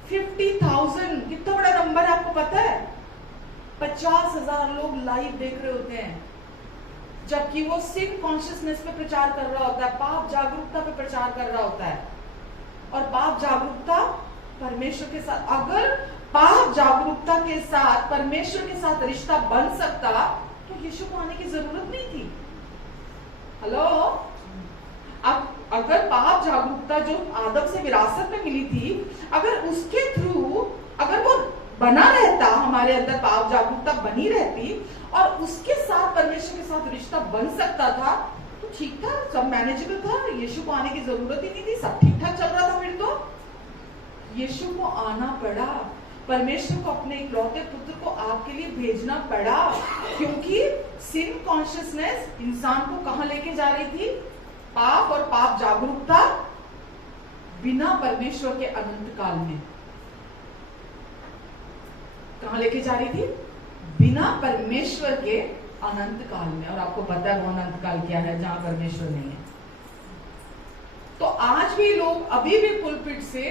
50,000 कितना बड़ा नंबर है आपको पता है? 50,000 लोग लाइव देख रहे होते हैं, जबकि वो सिन कॉन्शियसनेस पे प्रचार कर रहा होता है, पाप जागरूकता पे प्रचार कर रहा होता है। और पाप जागरूकता परमेश्वर के साथ, अगर पाप जागरूकता के साथ परमेश्वर के साथ रिश्ता बन सकता तो यीशु को आने की जरूरत नहीं थी। हेलो, अब अगर पाप जागरूकता जो आदम से विरासत में मिली थी, अगर उसके थ्रू अगर वो बना रहता, हमारे अंदर पाप जागरूकता बनी रहती और उसके साथ परमेश्वर के साथ रिश्ता बन सकता था तो ठीक था, सब मैनेजेबल था, यीशु को आने की जरूरत ही नहीं थी, सब ठीक ठाक चल रहा था। फिर तो यीशु को आना पड़ा, परमेश्वर को अपने इकलौते पुत्र को आपके लिए भेजना पड़ा, क्योंकि सिन कॉन्शियसनेस इंसान को कहां लेके जा रही थी? पाप और पाप जागरूकता बिना परमेश्वर के अनंत काल में कहां लेके जा रही थी? बिना परमेश्वर के अनंत काल में। और आपको पता है वो अनंत काल क्या है? जहां परमेश्वर नहीं है। तो आज भी लोग अभी भी पुलपिट से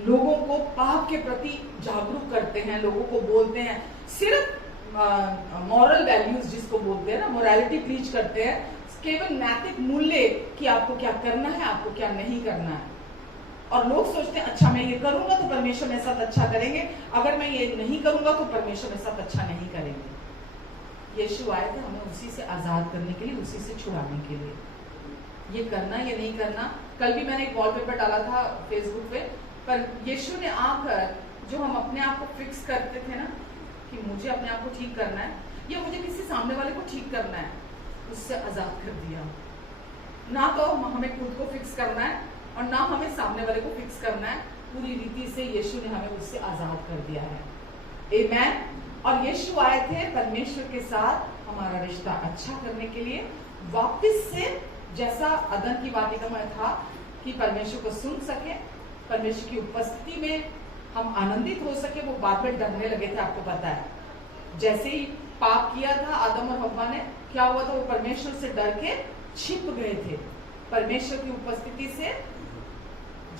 लोगों को पाप के प्रति जागरूक करते हैं, लोगों को बोलते हैं, सिर्फ मॉरल वैल्यूज जिसको बोलते हैं ना, मोरालिटी प्रीच करते हैं, केवल नैतिक मूल्य कि आपको क्या करना है, आपको क्या नहीं करना है। और लोग सोचते हैं अच्छा मैं ये करूंगा तो परमेश्वर मेरे साथ अच्छा करेंगे, अगर मैं ये नहीं करूंगा तो परमेश्वर मेरे साथ अच्छा नहीं करेंगे। यीशु आए थे हमें उसी से आजाद करने के लिए, उसी से छुड़ाने के लिए। ये करना ये नहीं करना, कल भी मैंने एक वॉलपेपर डाला था फेसबुक पे, पर यीशु ने आकर जो हम अपने आप को फिक्स करते थे ना कि मुझे अपने आप को ठीक करना है या मुझे किसी सामने वाले को ठीक करना है, उससे आजाद कर दिया। ना तो हमें खुद को फिक्स करना है और ना हमें सामने वाले को फिक्स करना है, पूरी रीति से यीशु ने हमें उससे आजाद कर दिया है। आमेन। और यीशु आए थे परमेश्वर के साथ हमारा रिश्ता अच्छा करने के लिए, वापस से जैसा अदन की वाटिका में था कि परमेश्वर को सुन सके, परमेश्वर की उपस्थिति में हम आनंदित हो सके। वो बाद में डरने लगे थे, आपको पता है, जैसे ही पाप किया था आदम और हव्वा ने, क्या हुआ था? वो परमेश्वर से डर के छिप गए थे, परमेश्वर की उपस्थिति से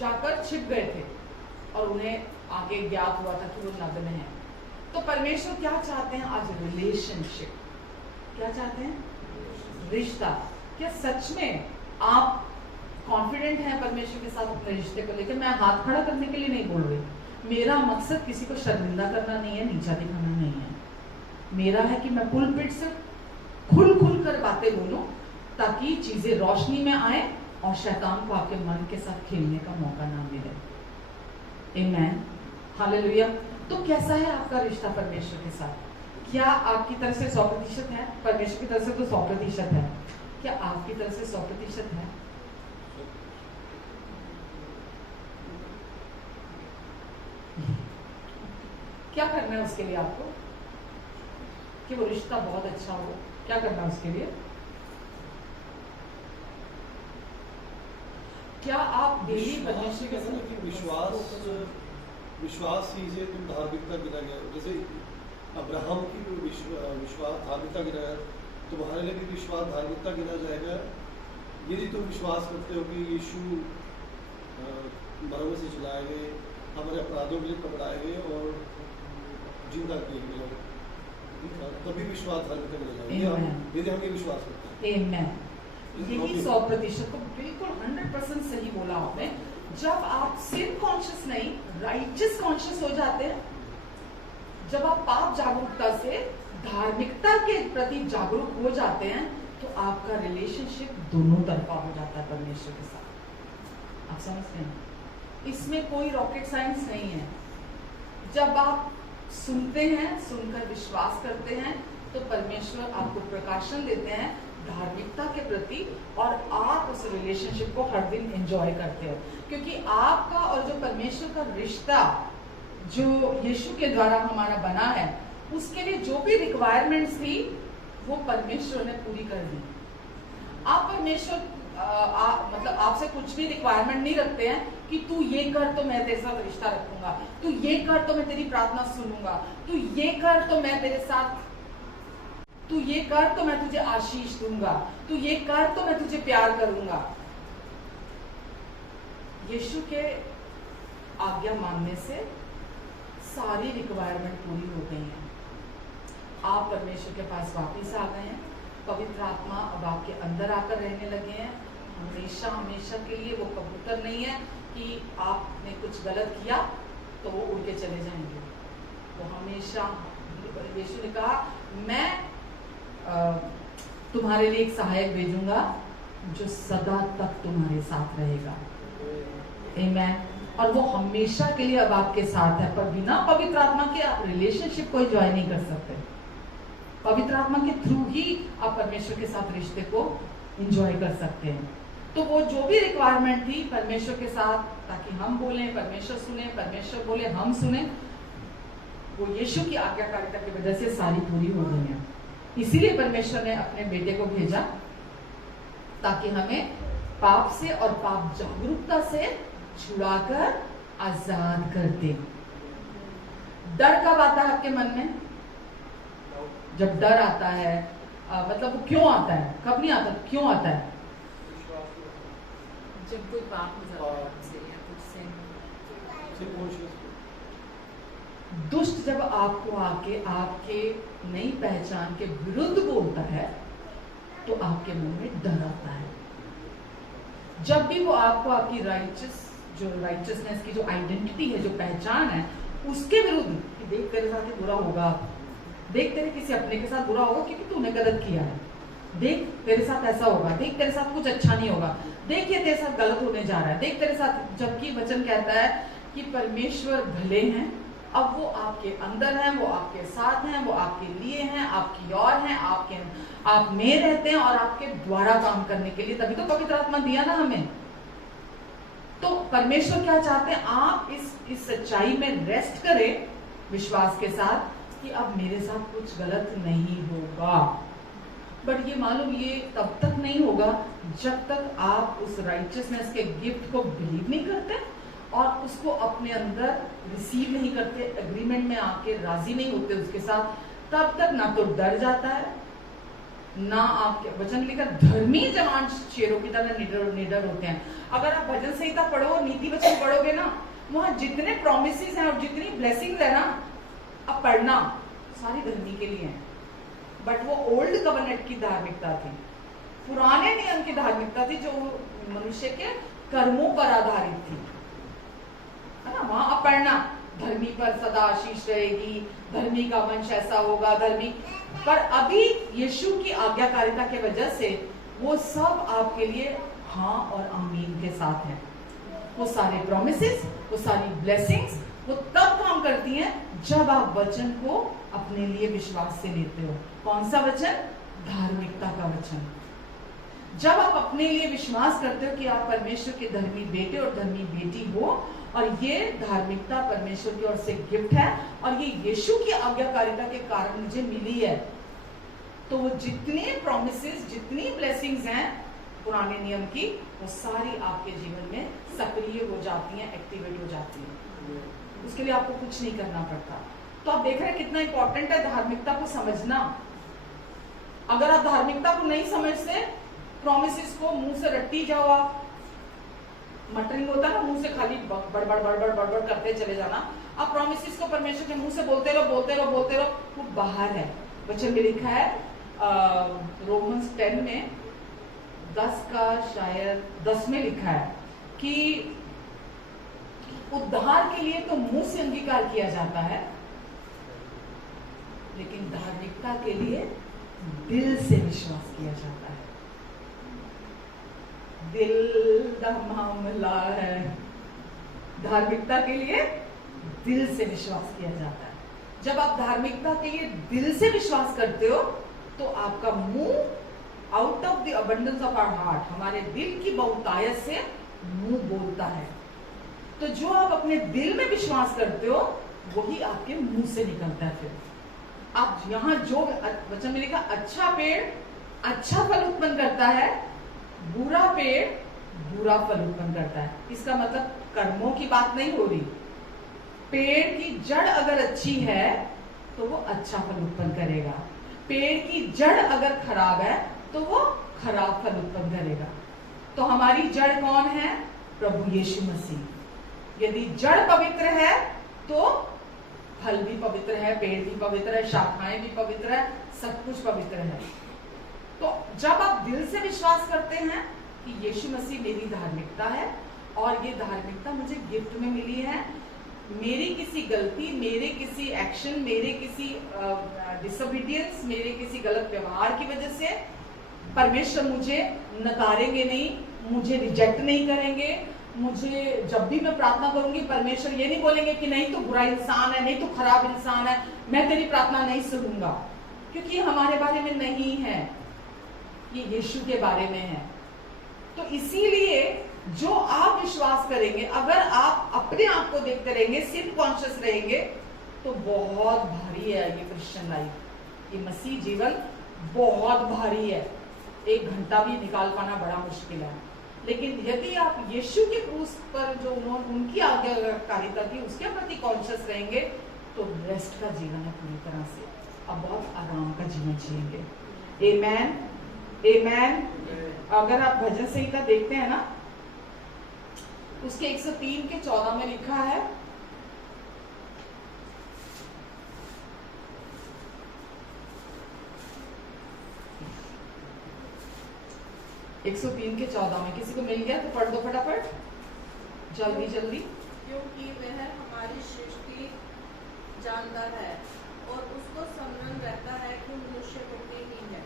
जाकर छिप गए थे और उन्हें आगे ज्ञात हुआ था कि वो नग्न है। तो परमेश्वर क्या चाहते हैं आज? रिलेशनशिप। क्या चाहते हैं? रिश्ता। क्या सच में आप कॉन्फिडेंट हैं परमेश्वर के साथ अपने रिश्ते को लेकर? मैं हाथ खड़ा करने के लिए नहीं बोल रही, मेरा मकसद किसी को शर्मिंदा करना नहीं है, नीचा दिखाना नहीं है। मेरा है कि मैं पुलपिट से खुल कर बातें बोलूं ताकि चीजें रोशनी में आए और शैतान को आपके मन के साथ खेलने का मौका ना मिले। आमेन, हालेलुया। तो कैसा है आपका रिश्ता परमेश्वर के साथ? क्या आपकी तरफ से 100% है? परमेश्वर की तरफ से तो 100% है। क्या आपकी तरफ से 100% है? क्या करना है उसके लिए आपको कि वो रिश्ता बहुत अच्छा हो? क्या करना है उसके लिए? क्या आप डेली परमेश्वर के साथ विश्वास ही से तुम धार्मिकता गिना गया? जैसे अब्राहम की विश्वास धार्मिकता गिना गया, तुम्हारे लिए भी विश्वास धार्मिकता गिना जाएगा यदि तुम विश्वास करते हो कि यीशु मरने से चलाए गए, हमारे अपराधों के लिए पकड़ाए गए और जिंदा किए गए, तभी विश्वास धार्मिकता गिना जाएगा यदि हम ये विश्वास करते हैं। यही 100% को बिल्कुल 100% सही बोला आपने। जब आप सिन कॉन्शियस नहीं राइटियस कॉन्शियस हो जाते हैं, जब आप पाप जागरूकता से धार्मिकता के प्रति जागरूक हो जाते हैं, तो आपका रिलेशनशिप दोनों तरफा हो जाता है परमेश्वर के साथ। आप समझते हैं? इसमें कोई रॉकेट साइंस नहीं है। जब आप सुनते हैं, सुनकर विश्वास करते हैं, तो परमेश्वर आपको प्रकाशन देते हैं धार्मिकता के प्रति और आप उस रिलेशनशिप को हर दिन एंजॉय करते हो, क्योंकि आपका और जो परमेश्वर का रिश्ता जो यीशु के द्वारा हमारा बना है, उसके लिए जो भी रिक्वायरमेंट्स थी वो परमेश्वर ने पूरी कर दी। आप परमेश्वर मतलब आपसे कुछ भी रिक्वायरमेंट नहीं रखते हैं कि तू ये कर तो मैं तेरे साथ रिश्ता रखूंगा, तू ये कर तो मैं तेरी प्रार्थना सुनूंगा, तू ये कर तो मैं तेरे साथ, तू ये कर तो मैं तुझे आशीष दूंगा, तू ये कर तो मैं तुझे प्यार करूंगा। यीशु के आज्ञा मानने से सारी रिक्वायरमेंट पूरी हो गई है। आप परमेश्वर के पास वापस आ गए हैं, पवित्र आत्मा अब आपके अंदर आकर रहने लगे हैं हमेशा हमेशा के लिए। वो कबूतर नहीं है कि आपने कुछ गलत किया तो वो उड़ के चले जाएंगे। वो हमेशा, यीशु ने कहा मैं तुम्हारे लिए एक सहायक भेजूंगा जो सदा तक तुम्हारे साथ रहेगा। आमीन। और वो हमेशा के लिए अब आपके साथ है, पर बिना पवित्र आत्मा के आप रिलेशनशिप को एंजॉय नहीं कर सकते। पवित्र आत्मा के थ्रू ही आप परमेश्वर के साथ रिश्ते को एंजॉय कर सकते हैं। तो वो जो भी रिक्वायरमेंट थी परमेश्वर के साथ, ताकि हम बोलें परमेश्वर सुने, परमेश्वर बोले हम सुने, वो यीशु की आज्ञाकारिता की वजह से सारी पूरी हो गई है। इसीलिए परमेश्वर ने अपने बेटे को भेजा ताकि हमें पाप से और पाप जागरूकता से छुड़ाकर आजाद कर दे। डर कब आता है आपके मन में? जब डर आता है, मतलब वो क्यों आता है, कब नहीं आता, क्यों आता है? जब कोई पाप हो जाता है आपसे या कुछ से। दुष्ट जब आपको आके आपके नई पहचान के विरुद्ध बोलता है तो आपके मन में डर आता है। जब भी वो आपको आपकी राइचसनेस की जो आइडेंटिटी है, जो पहचान है, उसके विरुद्ध कि देख तेरे साथ बुरा होगा, देख तेरे किसी अपने के साथ बुरा होगा क्योंकि तूने गलत किया है, देख तेरे साथ ऐसा होगा, देख तेरे साथ कुछ अच्छा नहीं होगा, देख ये तेरे साथ गलत होने जा रहा है, देख तेरे साथ, जबकि वचन कहता है कि परमेश्वर भले हैं, अब वो आपके अंदर हैं, वो आपके साथ हैं, वो आपके लिए हैं, आपकी ओर हैं, आप में रहते हैं और आपके द्वारा काम करने के लिए, तभी तो पवित्र आत्मा दिया ना हमें। तो परमेश्वर क्या चाहते हैं? आप इस सच्चाई में रेस्ट करें विश्वास के साथ कि अब मेरे साथ कुछ गलत नहीं होगा। बट ये मालूम, ये तब तक नहीं होगा जब तक आप उस राइचसनेस के गिफ्ट को बिलीव नहीं करते और उसको अपने अंदर रिसीव नहीं करते, एग्रीमेंट में आके राजी नहीं होते उसके साथ। तब तक ना तो डर जाता है, ना आपके वचन लिखा धर्मी जवान शेरों की तरह निडर होते हैं। अगर आप भजन संहिता पढ़ो, नीति वचन पढ़ोगे ना, वहां जितने प्रोमिसेस हैं और जितनी ब्लेसिंग्स है ना, अब पढ़ना सारी धर्मी के लिए है। बट वो ओल्ड कवर्नेंट की धार्मिकता थी, पुराने नियम की धार्मिकता थी, जो मनुष्य के कर्मों पर आधारित थी, है ना। वहां अब पढ़ना धर्मी पर सदा आशीष रहेगी, धर्मी का वंश ऐसा होगा, धर्मी पर। अभी यीशु की आज्ञाकारिता के वजह से वो सब आपके लिए हाँ और आमीन के साथ है। वो सारे प्रॉमिसेस, वो सारी ब्लेसिंग्स, वो तब काम करती हैं जब आप वचन को अपने लिए विश्वास से लेते हो। कौन सा वचन? धार्मिकता का वचन। जब आप अपने लिए विश्वास करते हो कि आप परमेश्वर के धर्मी बेटे और धर्मी बेटी हो और ये धार्मिकता परमेश्वर की ओर से गिफ्ट है और ये यीशु की आज्ञाकारिता के कारण मुझे मिली है, तो वो जितने प्रॉमिसेस, जितनी ब्लेसिंग्स हैं पुराने नियम की, वो सारी आपके जीवन में सक्रिय हो जाती हैं, एक्टिवेट हो जाती हैं। उसके लिए आपको कुछ नहीं करना पड़ता। तो आप देख रहे हैं कितना इंपॉर्टेंट है धार्मिकता को समझना। अगर आप धार्मिकता को नहीं समझते, प्रॉमिसेस को मुंह से रट्टी जाओ, आप मटरिंग होता है ना, मुंह से खाली बड़बड़ करते चले जाना। आप प्रॉमिसेस को परमेश्वर के मुंह से बोलते रहो, वो बाहर है। वचन में लिखा है रोमन्स 10 में 10 का शायद 10 में लिखा है कि उद्धार के लिए तो मुंह से अंगीकार किया जाता है, लेकिन धार्मिकता के लिए दिल से विश्वास किया जाता है। दिल का मामला है, धार्मिकता के लिए दिल से विश्वास किया जाता है। जब आप धार्मिकता के लिए दिल से विश्वास करते हो तो आपका मुंह out of the abundance of our heart, हमारे दिल की बहुतायत से मुंह बोलता है। तो जो आप अपने दिल में विश्वास करते हो वही आपके मुंह से निकलता है। फिर आप यहाँ जो वचन में लिखा, अच्छा पेड़ अच्छा फल उत्पन्न करता है, बुरा पेड़ बुरा फल उत्पन्न करता है। इसका मतलब कर्मों की बात नहीं हो रही। पेड़ की जड़ अगर अच्छी है तो वो अच्छा फल उत्पन्न करेगा, पेड़ की जड़ अगर खराब है तो वो खराब फल उत्पन्न करेगा। तो हमारी जड़ कौन है? प्रभु यीशु मसीह। यदि जड़ पवित्र है तो फल भी पवित्र है, पेड़ भी पवित्र है, शाखाएं भी पवित्र है, सब कुछ पवित्र है। तो जब आप दिल से विश्वास करते हैं कि यीशु मसीह मेरी धार्मिकता है और ये धार्मिकता मुझे गिफ्ट में मिली है, मेरी किसी गलती, मेरे किसी एक्शन, मेरे किसी डिसोबीडियंस, मेरे किसी गलत व्यवहार की वजह से परमेश्वर मुझे नकारेंगे नहीं, मुझे रिजेक्ट नहीं करेंगे। मुझे जब भी मैं प्रार्थना करूंगी परमेश्वर ये नहीं बोलेंगे कि नहीं तो बुरा इंसान है, नहीं तो खराब इंसान है, मैं तेरी प्रार्थना नहीं सुनूंगा, क्योंकि ये हमारे बारे में नहीं है, ये यीशु के बारे में है। तो इसीलिए जो आप विश्वास करेंगे, अगर आप अपने आप को देखते रहेंगे, सिन कॉन्शियस रहेंगे, तो बहुत भारी है ये क्रिश्चियन लाइफ, ये मसीह जीवन बहुत भारी है। 1 घंटा भी निकाल पाना बड़ा मुश्किल है। लेकिन यदि आप यीशु के क्रूस पर जो उनकी आज्ञाकारिता थी उसके प्रति कॉन्शियस रहेंगे तो रेस्ट का जीवन है पूरी तरह से, अब बहुत आराम का जीवन जिएंगे। आमेन, आमेन। अगर आप भजन संहिता देखते हैं ना, उसके 103 के 14 में लिखा है, एक 103 के 14 में किसी को मिल गया तो पढ़ दो फटाफट, जल्दी जल्दी। क्योंकि वह हमारी सृष्टि जानता है और उसको स्मरण रहता है कि मनुष्य बुद्धिहीन है।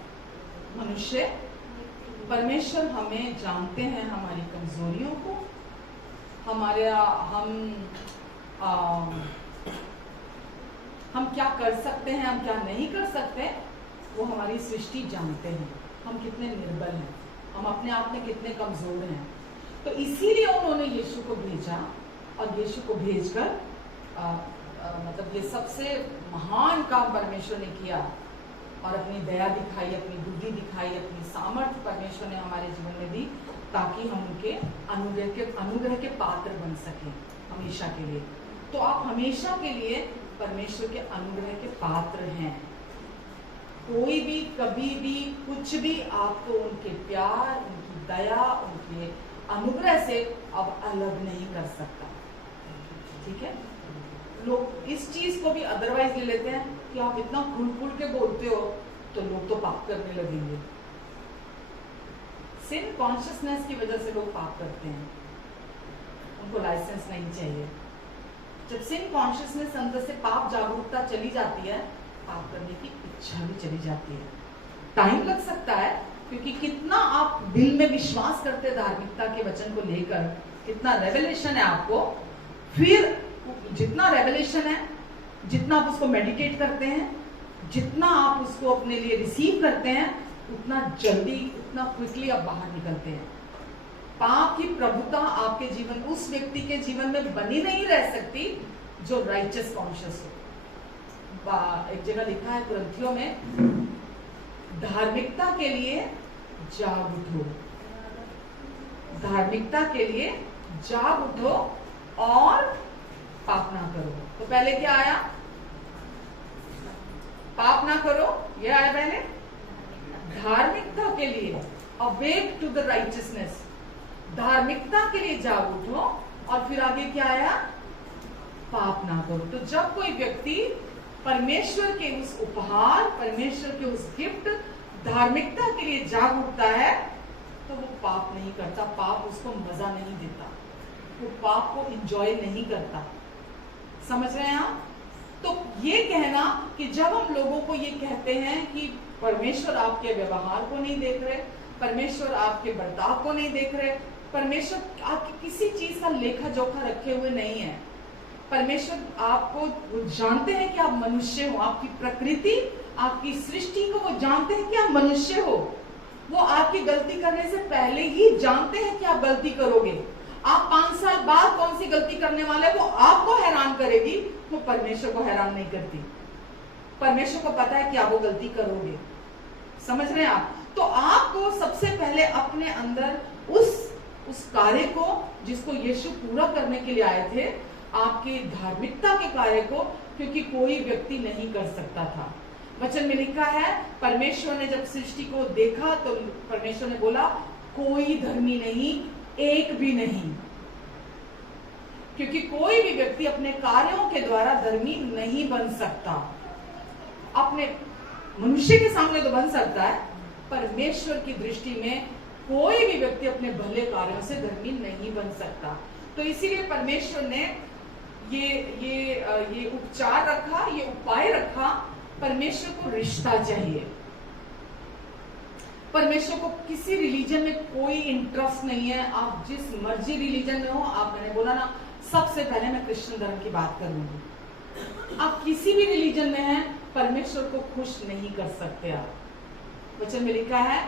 मनुष्य, परमेश्वर हमें जानते हैं, हमारी कमजोरियों को, हमारे हम क्या कर सकते हैं, हम क्या नहीं कर सकते, वो हमारी सृष्टि जानते हैं। हम कितने निर्बल हैं, हम अपने आप में कितने कमजोर हैं। तो इसीलिए उन्होंने यीशु को भेजा, और यीशु को भेजकर मतलब ये सबसे महान काम परमेश्वर ने किया, और अपनी दया दिखाई, अपनी बुद्धि दिखाई, अपनी सामर्थ्य परमेश्वर ने हमारे जीवन में दी, ताकि हम उनके अनुग्रह के पात्र बन सकें हमेशा के लिए। तो आप हमेशा के लिए परमेश्वर के अनुग्रह के पात्र हैं। कोई भी कभी भी कुछ भी आपको उनके प्यार, उनकी दया, उनके अनुग्रह से अब अलग नहीं कर सकता। ठीक है, लोग इस चीज को भी अदरवाइज ले लेते हैं कि आप इतना खुल खुल के बोलते हो तो लोग तो पाप करने लगेंगे। सिन कॉन्शियसनेस की वजह से लोग पाप करते हैं, उनको लाइसेंस नहीं चाहिए। जब सिन कॉन्शियसनेस अंदर से पाप जागरूकता चली जाती है, पाप करने की इच्छा भी चली जाती है। टाइम लग सकता है, क्योंकि कितना आप दिल में विश्वास करते हैं धार्मिकता के वचन को लेकर, कितना रेवलेशन है आपको, फिर जितना रेवलेशन है, जितना आप उसको मेडिटेट करते हैं, जितना आप उसको अपने लिए रिसीव करते हैं, उतना जल्दी, उतना क्विकली आप बाहर निकलते हैं। पाप की प्रभुता आपके जीवन, उस व्यक्ति के जीवन में बनी नहीं रह सकती जो राइचस कॉन्शियस हो। एक जगह लिखा है ग्रंथियों में, धार्मिकता के लिए जाग उठो, धार्मिकता के लिए जाग उठो और पाप ना करो। तो पहले क्या आया? पाप ना करो, ये आया पहले। धार्मिकता के लिए अवेक टू द राइचियसनेस, धार्मिकता के लिए जाग उठो, और फिर आगे क्या आया? पाप ना करो। तो जब कोई व्यक्ति परमेश्वर के उस उपहार, परमेश्वर के उस गिफ्ट धार्मिकता के लिए जाग उठता है, तो वो पाप नहीं करता, पाप उसको मजा नहीं देता, वो पाप को एंजॉय नहीं करता। समझ रहे हैं आप? तो ये कहना कि जब हम लोगों को ये कहते हैं कि परमेश्वर आपके व्यवहार को नहीं देख रहे, परमेश्वर आपके बर्ताव को नहीं देख रहे, परमेश्वर आपकी किसी चीज का लेखा जोखा रखे हुए नहीं है, परमेश्वर आपको जानते हैं कि आप मनुष्य हो, आपकी प्रकृति, आपकी सृष्टि को वो जानते हैं कि आप मनुष्य हो, वो आपकी गलती करने से पहले ही जानते हैं कि आप गलती करोगे। आप 5 साल बाद कौन सी गलती करने वाले, वो आपको हैरान करेगी, वो परमेश्वर को हैरान नहीं करती। परमेश्वर को पता है कि आप वो गलती करोगे। समझ रहे हैं आप? तो आपको सबसे पहले अपने अंदर उस कार्य को जिसको यीशु पूरा करने के लिए आए थे, आपकी धार्मिकता के कार्य को, क्योंकि कोई व्यक्ति नहीं कर सकता था। वचन में लिखा है, परमेश्वर ने जब सृष्टि को देखा तो परमेश्वर ने बोला कोई धर्मी नहीं, एक भी नहीं, क्योंकि कोई भी व्यक्ति अपने कार्यों के द्वारा धर्मी नहीं बन सकता। अपने मनुष्य के सामने तो बन सकता है, परमेश्वर की दृष्टि में कोई भी व्यक्ति अपने भले कार्यों से धर्मी नहीं बन सकता। तो इसीलिए परमेश्वर ने ये उपचार रखा, ये उपाय रखा। परमेश्वर को रिश्ता चाहिए। परमेश्वर को किसी रिलीजन में कोई इंटरेस्ट नहीं है। आप जिस मर्जी रिलीजन में हो, आप, मैंने बोला ना, सबसे पहले मैं क्रिश्चियन धर्म की बात करूंगी। आप किसी भी रिलीजन में हैं, परमेश्वर को खुश नहीं कर सकते आप। वचन में लिखा है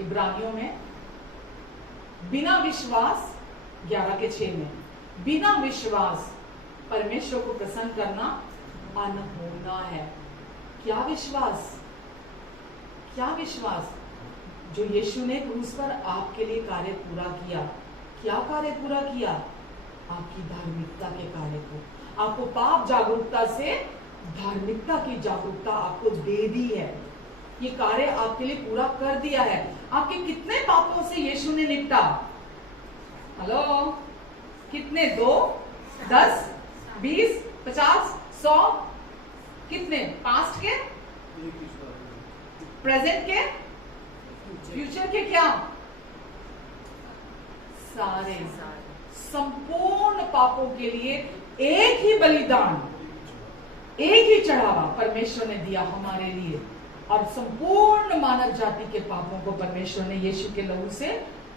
इब्रानियों में, बिना विश्वास 11:6 में, बिना विश्वास परमेश्वर को प्रसन्न करना अनहोना है। क्या विश्वास? क्या विश्वास? जो यीशु ने क्रूस पर आपके लिए कार्य पूरा किया। क्या कार्य पूरा किया? आपकी धार्मिकता के कार्य को। आपको पाप जागरूकता से धार्मिकता की जागरूकता आपको दे दी है। ये कार्य आपके लिए पूरा कर दिया है। आपके कितने पापों से यीशु ने निपटा? हेलो, कितने? 2, 10, 20, 50, 100? कितने? पास्ट के, प्रेजेंट के, फ्यूचर के? क्या? सारे संपूर्ण पापों के लिए एक ही बलिदान, एक ही चढ़ावा परमेश्वर ने दिया हमारे लिए। और संपूर्ण मानव जाति के पापों को परमेश्वर ने यीशु के लहू से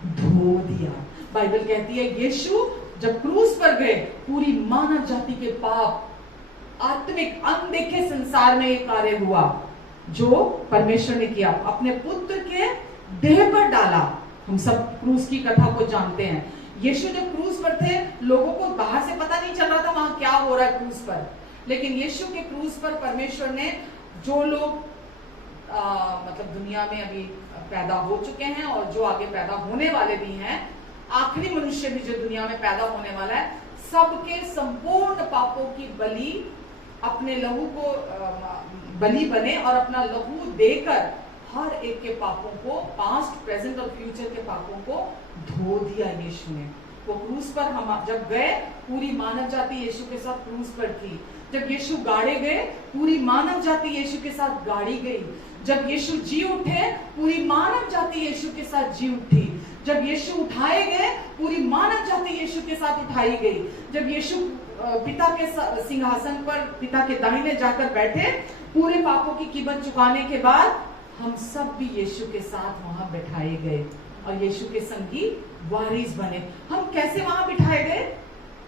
धो दिया। बाइबल कहती है यीशु जब क्रूस पर गए, पूरी मानव जाति के पाप, आत्मिक अनदेखे संसार में एक कार्य हुआ जो परमेश्वर ने किया, अपने पुत्र के देह पर डाला। हम सब क्रूस की कथा को जानते हैं। यीशु जब क्रूस पर थे, लोगों को बाहर से पता नहीं चल रहा था वहां क्या हो रहा है क्रूस पर, लेकिन यीशु के क्रूस पर परमेश्वर ने जो लोग मतलब दुनिया में अभी पैदा हो चुके हैं और जो आगे पैदा होने वाले भी हैं, आखिरी मनुष्य भी जो दुनिया में पैदा होने वाला है, सबके संपूर्ण पापों की बलि, अपने लहू को बलि बने और अपना लहू देकर हर एक के पापों को, पास्ट, प्रेजेंट और फ्यूचर के पापों को धो दिया यीशु ने। वो क्रूस पर हम जब गए, पूरी मानव जाति यीशु के साथ क्रूस पर थी। जब यीशु गाड़े गए, पूरी मानव जाति यीशु के साथ गाड़ी गई। जब यीशु जी उठे, पूरी मानव जाति यीशु के साथ जी उठी। जब यीशु उठाए गए, पूरी मानव जाति यीशु के साथ उठाई गई। जब यीशु पिता के सिंहासन पर, पिता के दाहिने जाकर बैठे, पूरे पापों की कीमत चुकाने के बाद हम सब भी यीशु के साथ वहां बैठाए गए और यीशु के संगी वारिस बने। हम कैसे वहां बिठाए गए?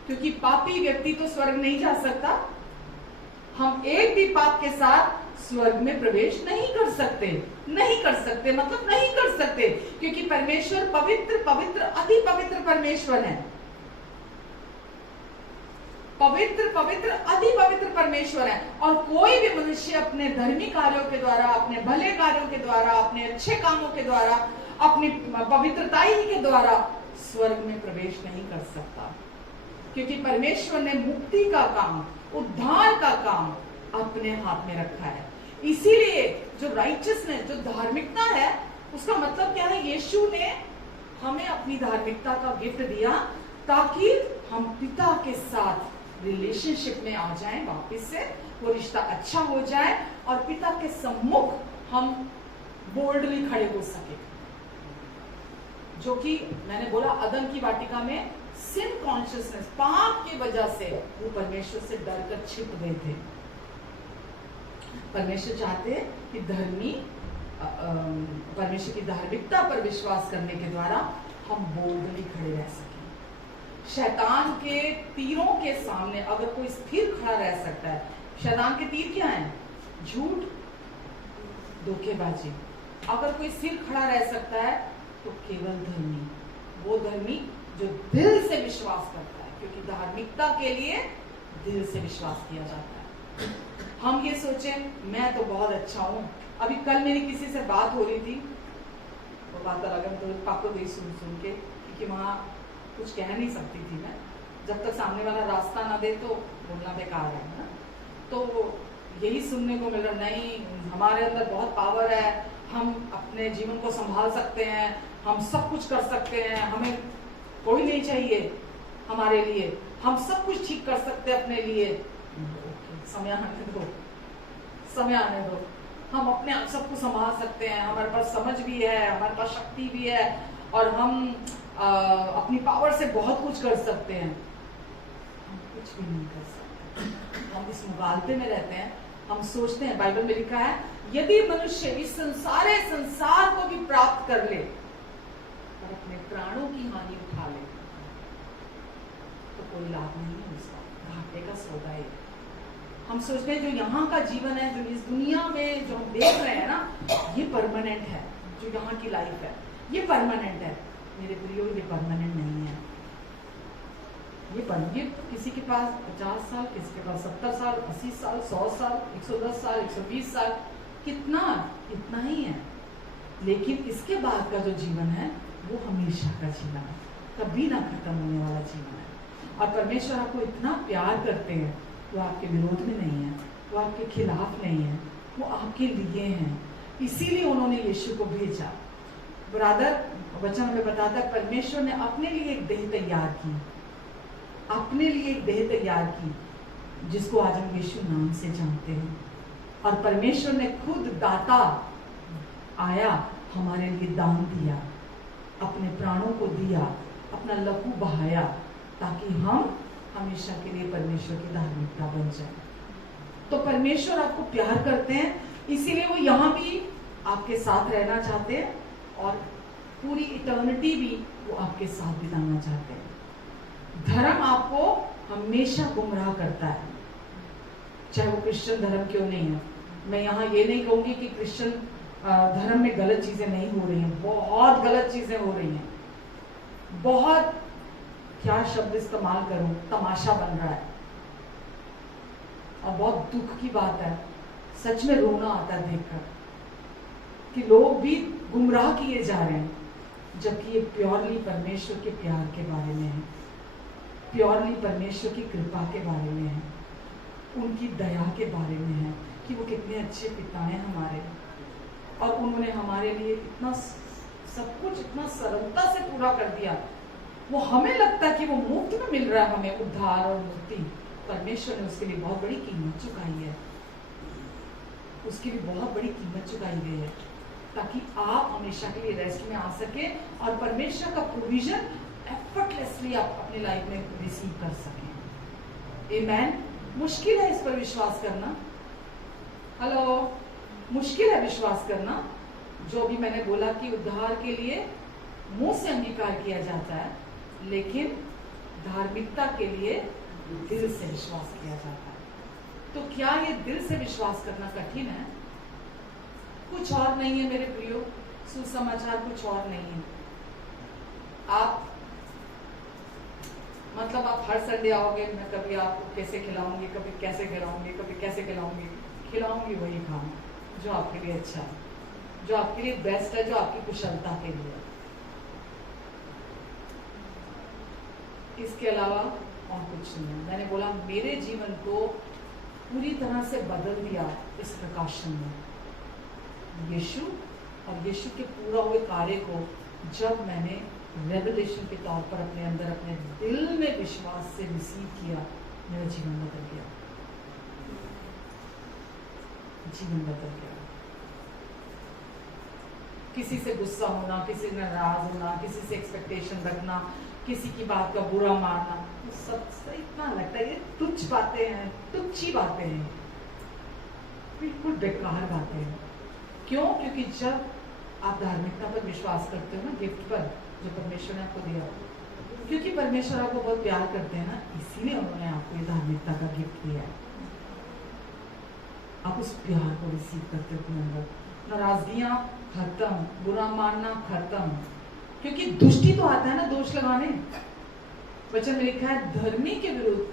क्योंकि पापी व्यक्ति तो स्वर्ग नहीं जा सकता। हम एक भी पाप के साथ स्वर्ग में प्रवेश नहीं कर सकते। नहीं कर सकते मतलब नहीं कर सकते, क्योंकि परमेश्वर पवित्र, पवित्र, अति पवित्र परमेश्वर है। पवित्र, पवित्र, अति पवित्र परमेश्वर है। और कोई भी मनुष्य अपने धर्मी कार्यों के द्वारा, अपने भले कार्यों के द्वारा, अपने अच्छे कामों के द्वारा, अपनी पवित्रता ही के द्वारा स्वर्ग में प्रवेश नहीं कर सकता, क्योंकि परमेश्वर ने मुक्ति का काम, उद्धार का काम अपने हाथ में रखा है। इसीलिए जो राइचसनेस, जो धार्मिकता है, उसका मतलब क्या है? यीशु ने हमें अपनी धार्मिकता का गिफ्ट दिया ताकि हम पिता के साथ रिलेशनशिप में आ जाएं वापस से, वो रिश्ता अच्छा हो जाए और पिता के सम्मुख हम बोल्डली खड़े हो सके। जो कि मैंने बोला अदन की वाटिका में सिन कॉन्शियसनेस, पाप की वजह से वो परमेश्वर से डर कर छिप गए थे। परमेश्वर चाहते हैं कि धर्मी, परमेश्वर की धार्मिकता पर विश्वास करने के द्वारा हम बोल्डली खड़े रह सकें। शैतान के तीरों के सामने अगर कोई स्थिर खड़ा रह सकता है, शैतान के तीर क्या है? झूठ, धोखेबाजी। अगर कोई स्थिर खड़ा रह सकता है तो केवल धर्मी, वो धर्मी जो दिल से विश्वास करता है, क्योंकि धार्मिकता के लिए दिल से विश्वास किया जाता है। हम ये सोचें मैं तो बहुत अच्छा हूँ। अभी कल मेरी किसी से बात हो रही थी, वो बात अलग है, तो पापा गई सुन के, क्योंकि वहाँ कुछ कह नहीं सकती थी मैं, जब तक सामने वाला रास्ता ना दे तो बोलना बेकार है ना। तो यही सुनने को मिल रहा, नहीं हमारे अंदर बहुत पावर है, हम अपने जीवन को संभाल सकते हैं, हम सब कुछ कर सकते हैं, हमें कोई नहीं चाहिए हमारे लिए, हम सब कुछ ठीक कर सकते हैं अपने लिए। समय आने दो, समय आने दो, हम अपने आप सब कुछ संभाल सकते हैं, हमारे पास समझ भी है, हमारे पास शक्ति भी है, और हम अपनी पावर से बहुत कुछ कर सकते हैं। हम कुछ भी नहीं कर सकते, हम इस मुगालते में रहते हैं। हम सोचते हैं, बाइबल में लिखा है यदि मनुष्य इस संसार को भी प्राप्त कर ले और अपने प्राणों की हानि उठा ले तो कोई लाभ नहीं है उसका, घाटे का सौदा है। हम सोचते हैं जो यहाँ का जीवन है, जो इस दुनिया में जो हम देख रहे हैं ना, ये परमानेंट है, जो यहाँ की लाइफ है ये परमानेंट है। मेरे प्रियो, ये परमानेंट नहीं है। ये किसी के पास 50 साल, किसी के पास 70 साल, 80 साल, 100 साल, 110 साल, 120 साल, कितना इतना ही है। लेकिन इसके बाद का जो जीवन है वो हमेशा का जीवन है, कभी ना खत्म होने वाला जीवन है। और परमेश्वर आपको इतना प्यार करते हैं, वो आपके विरोध में नहीं है, वो आपके खिलाफ नहीं है, वो आपके लिए हैं। इसीलिए उन्होंने यीशु को भेजा। ब्रदर, वचन हमें बताता है परमेश्वर ने अपने लिए एक देह तैयार की, अपने लिए एक देह तैयार की, जिसको आज हम यीशु नाम से जानते हैं। और परमेश्वर ने खुद दाता आया, हमारे लिए दान दिया, अपने प्राणों को दिया, अपना लहू बहाया, ताकि हम हमेशा के लिए परमेश्वर की धार्मिकता बन जाए। तो परमेश्वर आपको प्यार करते हैं, इसीलिए वो यहाँ भी आपके साथ रहना चाहते हैं और पूरी इटर्निटी भी वो आपके साथ बिताना चाहते हैं। धर्म आपको हमेशा गुमराह करता है, चाहे वो क्रिश्चियन धर्म क्यों नहीं है। मैं यहाँ ये नहीं कहूंगी कि क्रिश्चियन धर्म में गलत चीजें नहीं हो रही हैं, बहुत गलत चीजें हो रही हैं, बहुत, क्या शब्द इस्तेमाल करूं, तमाशा बन रहा है। और बहुत दुख की बात है, सच में रोना आता है देखकर कि लोग भी गुमराह किए जा रहे हैं, जबकि ये प्योरली परमेश्वर के प्यार के बारे में है, प्योरली परमेश्वर की कृपा के बारे में है, उनकी दया के बारे में है कि वो कितने अच्छे पिता हैं हमारे, और उन्होंने हमारे लिए इतना सब कुछ इतना सरलता से पूरा कर दिया। वो हमें लगता है कि वो मुफ्त में मिल रहा है हमें उद्धार और मुक्ति, परमेश्वर ने उसके लिए बहुत बड़ी कीमत चुकाई है, उसके लिए बहुत बड़ी कीमत चुकाई गई है, ताकि आप हमेशा के लिए रेस्ट में आ सके और परमेश्वर का प्रोविजन एफर्टलेसली आप अपनी लाइफ में रिसीव कर सकें। आमेन। मुश्किल है इस पर विश्वास करना, हेलो, मुश्किल है विश्वास करना। जो भी मैंने बोला कि उद्धार के लिए मुंह से अंगीकार किया जाता है, लेकिन धार्मिकता के लिए दिल से विश्वास किया जाता है। तो क्या ये दिल से विश्वास करना कठिन है? कुछ और नहीं है मेरे प्रियो, सुसमाचार कुछ और नहीं है। आप मतलब आप हर संडे आओगे, मैं कभी आपको कैसे खिलाऊंगी, कभी कैसे खिलाऊंगी, कभी कैसे खिलाऊंगी वही खाना जो आपके लिए अच्छा है, जो आपके लिए बेस्ट है, जो आपकी कुशलता के लिए है। इसके अलावा और कुछ नहीं है। मैंने बोला मेरे जीवन को पूरी तरह से बदल दिया इस प्रकाशन में, यीशु और यीशु के पूरा हुए कार्य को जब मैंने रेवलेशन के तौर पर अपने अंदर अपने दिल में विश्वास से रिसीव किया, मेरा जीवन बदल गया, जीवन बदल गया। किसी से गुस्सा होना, किसी से नाराज होना, किसी से एक्सपेक्टेशन रखना, किसी की बात का बुरा मारना, सबसे इतना लगता है ये तुच्छ बातें हैं, तुच्छी बातें हैं, बिल्कुल बेकार बातें हैं। क्यों? क्योंकि जब आप धार्मिकता पर विश्वास करते हो ना, गिफ्ट पर जो परमेश्वर ने आपको दिया, क्योंकि परमेश्वर आपको बहुत प्यार करते हैं ना, इसीलिए उन्होंने आपको ये धार्मिकता का गिफ्ट दिया है। आप उस प्यार को रिसीव करते हो अपने अंदर, नाराजगियां खत्म, बुरा मानना खत्म, क्योंकि दुष्टि तो आता है ना दोष लगाने। वचन में लिखा है धर्मी के विरुद्ध,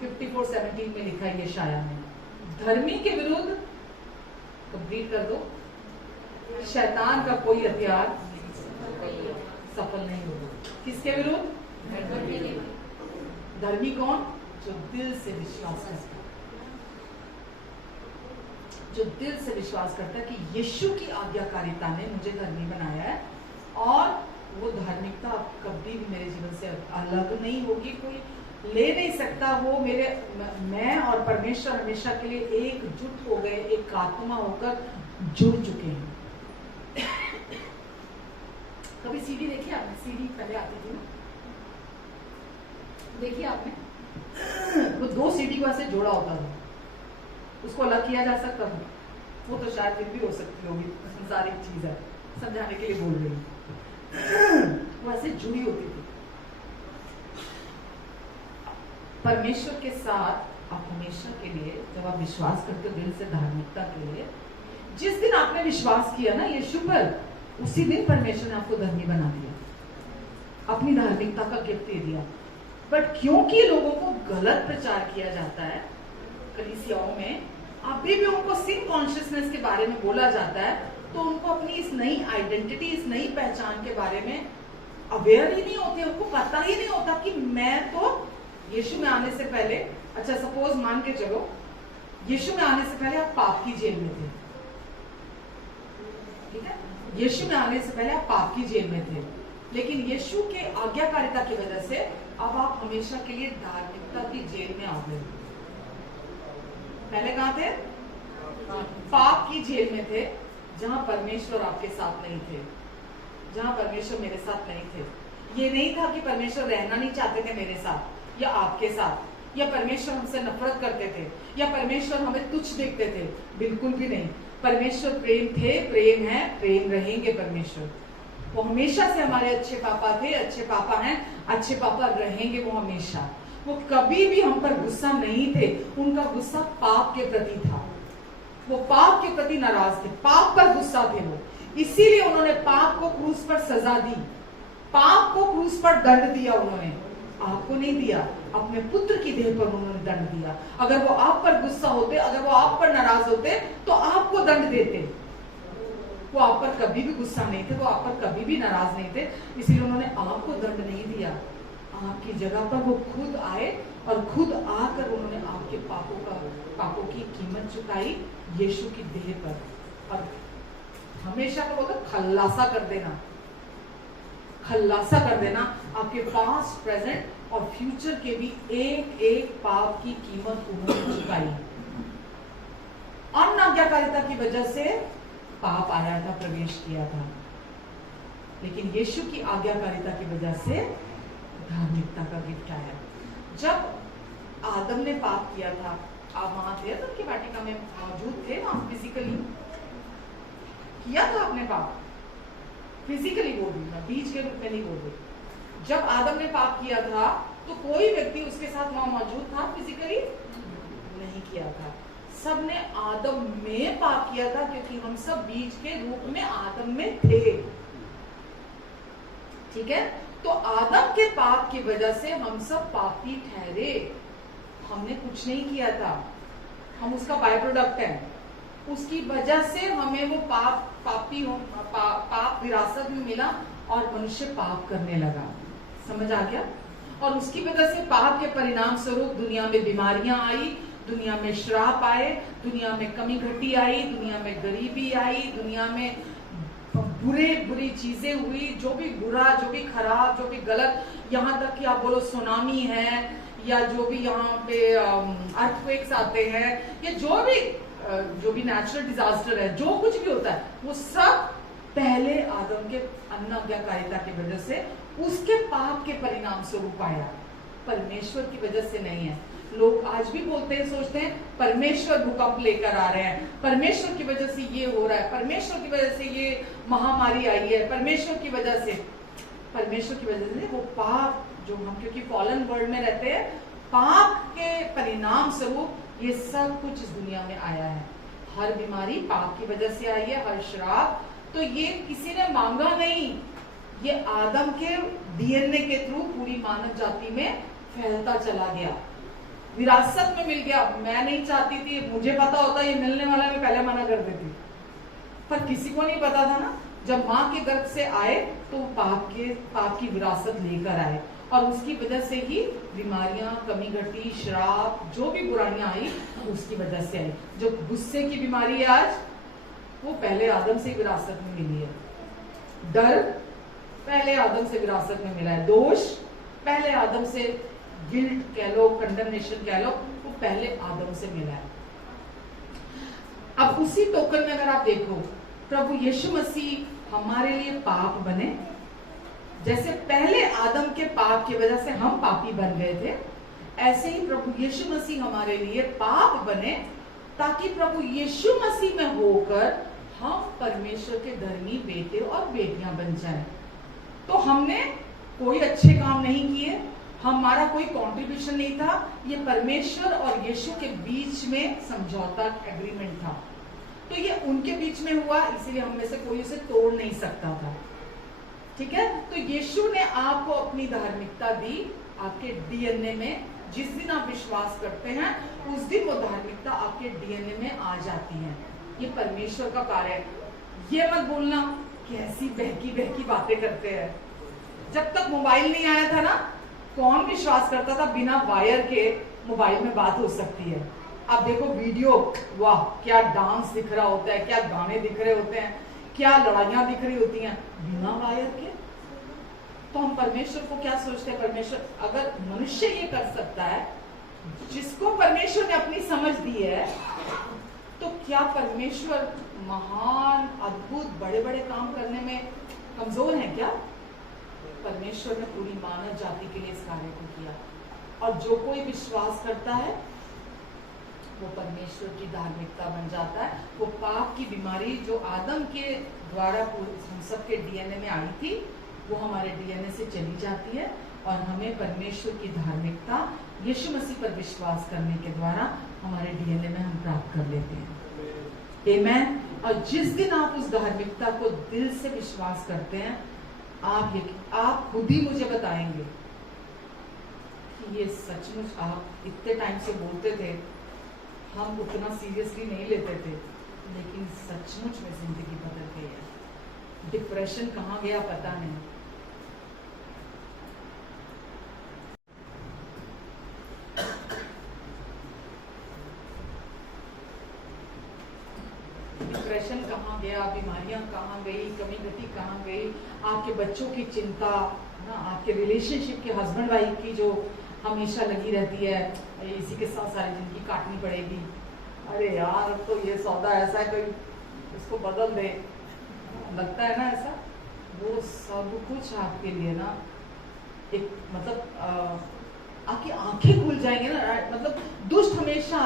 54:17 में लिखा है यशायाह में, धर्मी के विरुद्ध, कंप्लीट कर दो, शैतान का कोई हथियार सफल नहीं होगा। किसके विरुद्ध? धर्मी कौन? जो दिल से विश्वास करता है, जो दिल से विश्वास करता है कि यीशु की आज्ञाकारिता ने मुझे धर्मी बनाया है और वो धार्मिकता कभी भी मेरे जीवन से अलग नहीं होगी, कोई ले नहीं सकता। वो मेरे, मैं और परमेश्वर हमेशा के लिए एकजुट हो गए, एक आत्मा होकर जुड़ चुके हैं। कभी सीडी देखी आपने? सीडी पहले आती थी ना, देखिए आपने, वो 2 सीडी को ऐसे जोड़ा होता था, उसको अलग किया जा सकता था। वो तो शायद फिर भी हो सकती होगी, संसारिक चीज है, समझाने के लिए बोल रही हूँ। वो ऐसे जुड़ी होती थी। परमेश्वर के साथ आप हमेशा के लिए, जब आप विश्वास करते हो दिल से धार्मिकता के लिए, जिस दिन आपने विश्वास किया ना यीशु पर, उसी दिन परमेश्वर ने आपको धर्मी बना दिया, अपनी धार्मिकता का गिफ्ट दे दिया। बट क्योंकि लोगों को गलत प्रचार किया जाता है कलीसियाओं में, अभी भी उनको सिन कॉन्शियसनेस के बारे में बोला जाता है, तो उनको अपनी इस नई आइडेंटिटी, इस नई पहचान के बारे में अवेयर ही नहीं होते, उनको पता ही नहीं होता कि मैं तो यीशु में आने से पहले, अच्छा सपोज मान के चलो यीशु में आने से पहले आप पाप की जेल में थे, ठीक है, यीशु में आने से पहले आप पाप की जेल में थे, लेकिन यीशु के आज्ञाकारिता की वजह से अब आप हमेशा के लिए धार्मिकता की जेल में आ गए। पहले कहां थे? पाप की जेल में थे, जहां परमेश्वर आपके साथ नहीं थे, जहां परमेश्वर मेरे साथ नहीं थे। ये नहीं था कि परमेश्वर रहना नहीं चाहते थे मेरे साथ या आपके साथ, या परमेश्वर हमसे नफरत करते थे, या परमेश्वर हमें तुच्छ देखते थे, बिल्कुल भी नहीं। परमेश्वर प्रेम थे, प्रेम है, प्रेम रहेंगे। परमेश्वर वो हमेशा से हमारे अच्छे पापा थे, अच्छे पापा हैं, अच्छे पापा रहेंगे वो हमेशा। वो कभी भी हम पर गुस्सा नहीं थे, उनका गुस्सा पाप के प्रति था, वो पाप के प्रति नाराज थे, पाप पर गुस्सा थे वो, इसीलिए उन्होंने पाप को क्रूस पर सजा दी, पाप को क्रूस पर दंड दिया। उन्होंने आपको नहीं दिया, अपने पुत्र की देह पर उन्होंने दंड दिया। अगर वो आप पर गुस्सा होते, अगर वो आप पर नाराज होते, तो आपको दंड देते। वो आप पर कभी भी गुस्सा नहीं थे, वो आप पर कभी भी नाराज नहीं थे, इसलिए उन्होंने आपको दंड नहीं दिया। आपकी जगह पर वो खुद आए और खुद आकर उन्होंने आपके पापों की कीमत चुकाई यीशु की देह पर। और हमेशा का बोलते खल्लासा कर देना, खल्लासा कर देना, आपके पास्ट, प्रेजेंट और फ्यूचर के भी एक एक पाप की कीमत उन्होंने चुकाई। अनाज्ञाकारिता की वजह से पाप आया था, प्रवेश किया था, लेकिन यीशु की आज्ञाकारिता की वजह से धार्मिकता का गिफ्ट आया। जब आदम ने पाप किया था, आप वहां थे, तो उनकी वाटिका में मौजूद थे, वहां फिजिकली किया था आपने पाप, फिजिकली बोल रही था, बीज के रूप में नहीं बोल रही। जब आदम ने पाप किया था तो कोई व्यक्ति उसके साथ वहां मौजूद था, फिजिकली नहीं किया था। सबने आदम में पाप किया था, क्योंकि हम सब बीज के रूप में आदम में थे, ठीक है। तो आदम के पाप की वजह से हम सब पापी ठहरे, हमने कुछ नहीं किया था, हम उसका बाय प्रोडक्ट है। उसकी वजह से हमें वो पाप विरासत में मिला और मनुष्य पाप करने लगा, समझ आ गया। और उसकी वजह से पाप के परिणाम स्वरूप दुनिया में बीमारियां आई, दुनिया में श्राप आए, दुनिया में कमी घटी आई, दुनिया में गरीबी आई, दुनिया में बुरी चीजें हुई, जो भी बुरा, जो भी खराब, जो भी गलत, यहाँ तक कि आप बोलो सुनामी है, या जो भी यहाँ पे अर्थक्वेक्स आते हैं, या जो भी नेचुरल डिजास्टर है, जो कुछ भी होता है, वो सब पहले आदम के अनाज्ञाकारिता की वजह से, उसके पाप के परिणाम स्वरूप आया, परमेश्वर की वजह से नहीं है। लोग आज भी बोलते हैं, सोचते हैं परमेश्वर भूकंप लेकर आ रहे हैं, परमेश्वर की वजह से ये हो रहा है, परमेश्वर की वजह से ये महामारी आई है, परमेश्वर की वजह से वो पाप जो हम, क्योंकि फॉलन वर्ल्ड में रहते हैं, पाप के परिणाम स्वरूप ये सब कुछ इस दुनिया में आया है। हर बीमारी पाप की वजह से आई है, हर श्राप, तो ये किसी ने मांगा नहीं, ये आदम के डीएनए के थ्रू पूरी मानव जाति में फैलता चला गया। विरासत में मिल गया। मैं नहीं चाहती थी, मुझे पता होता ये मिलने वाला, मैं पहले मना कर देती, पर किसी को नहीं पता था ना। जब माँ के गर्भ से आए तो पाप की विरासत लेकर आए, और उसकी वजह से ही बीमारियां, कमी घटी, श्राप, जो भी बुराइयां आई उसकी वजह से आई। जो गुस्से की बीमारी है आज, वो पहले आदम से विरासत में मिली है। डर पहले आदम से विरासत में मिला है। दोष पहले आदम से, गिल्ट कह लो, कंडमनेशन कह लो, वो पहले आदम से मिला है। अब उसी टोकन में अगर आप देखो, प्रभु यीशु मसीह हमारे लिए पाप बने। जैसे पहले आदम के पाप की वजह से हम पापी बन गए थे, ऐसे ही प्रभु यीशु मसीह हमारे लिए पाप बने, ताकि प्रभु यीशु मसीह में होकर हम परमेश्वर के धर्मी बेटे और बेटियां बन जाएं। तो हमने कोई अच्छे काम नहीं किए, हमारा कोई कंट्रीब्यूशन नहीं था, ये परमेश्वर और यीशु के बीच में समझौता, एग्रीमेंट था। तो ये उनके बीच में हुआ, इसीलिए हम में से कोई उसे तोड़ नहीं सकता था। ठीक है, तो यीशु ने आपको अपनी धार्मिकता दी, आपके डीएनए में। जिस दिन आप विश्वास करते हैं उस दिन वो धार्मिकता आपके डीएनए में आ जाती है। ये परमेश्वर का कार्य है। ये मत बोलना कैसी बहकी बहकी बातें करते हैं। जब तक मोबाइल नहीं आया था ना, कौन विश्वास करता था बिना वायर के मोबाइल में बात हो सकती है। अब देखो वीडियो, वाह क्या डांस दिख रहा होता है, क्या गाने दिख रहे होते हैं, क्या लड़ाइयां दिख रही होती हैं बिना वायर के। तो हम परमेश्वर को क्या सोचते हैं, परमेश्वर अगर मनुष्य ये कर सकता है, जिसको परमेश्वर ने अपनी समझ दी है, तो क्या परमेश्वर महान, अद्भुत, बड़े बड़े काम करने में कमजोर है क्या? परमेश्वर ने पूरी मानव जाति के लिए इस कार्य को किया, और जो कोई विश्वास करता है वो परमेश्वर की धार्मिकता बन जाता है। वो पाप की बीमारी जो आदम के द्वारा हम सबके डीएनए में आई थी, वो हमारे डीएनए से चली जाती है, और हमें परमेश्वर की धार्मिकता यीशु मसीह पर विश्वास करने के द्वारा हमारे डीएनए में हम प्राप्त कर लेते हैं। आमेन। और जिस दिन आप उस धार्मिकता को दिल से विश्वास करते हैं, आप खुद ही मुझे बताएंगे कि ये सचमुच आप इतने टाइम से बोलते थे, हम उतना सीरियसली नहीं लेते थे, लेकिन सचमुच में जिंदगी बदल गई है। डिप्रेशन कहाँ गया पता नहीं। डिप्रेशन कहाँ गया, बीमारियां कहाँ गई, कमी घटी कहाँ गई, आपके बच्चों की चिंता ना, आपके रिलेशनशिप के हस्बैंड वाइफ की जो हमेशा लगी रहती है, इसी के साथ सारी जिंदगी काटनी पड़ेगी। अरे यार अब तो ये सौदा ऐसा है, कोई इसको बदल दे, लगता है ना ऐसा। वो सब कुछ आपके लिए ना एक मतलब आपकी आंखें खुल जाएंगे ना। मतलब दुष्ट हमेशा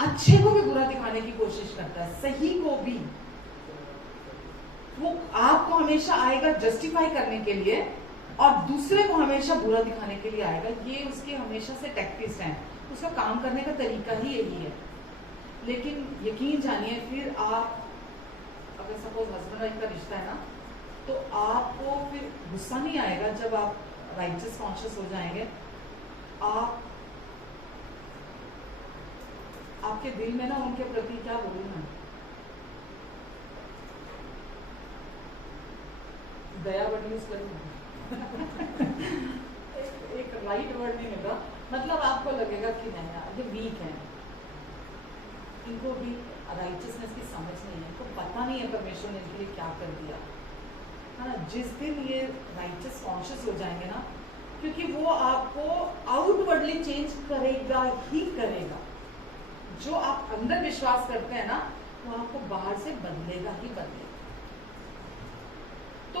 अच्छे को भी बुरा दिखाने की कोशिश करता है, सही को भी। वो आपको हमेशा आएगा जस्टिफाई करने के लिए, और दूसरे को हमेशा बुरा दिखाने के लिए आएगा। ये उसके हमेशा से टैक्टिक्स हैं, उसका काम करने का तरीका ही यही है। लेकिन यकीन जानिए, फिर आप अगर सपोज हस्बैंड वाइफ का रिश्ता है ना, तो आपको फिर गुस्सा नहीं आएगा जब आप राइचस कॉन्शियस हो जाएंगे। आपके दिल में ना उनके प्रति क्या बोलूं मैं, दया वर्ड यूज करूंगा एक राइट वर्ड नहीं मिला, मतलब आपको लगेगा कि नहीं यार ये वीक है, इनको भी राइचसनेस की समझ नहीं है, इनको पता नहीं है परमेश्वर ने इनके लिए क्या कर दिया है ना। जिस दिन ये राइचस कॉन्शियस हो जाएंगे ना, क्योंकि वो आपको आउटवर्डली चेंज करेगा ही करेगा। जो आप अंदर विश्वास करते हैं ना, वो आपको बाहर से बदलेगा ही बदलेगा। तो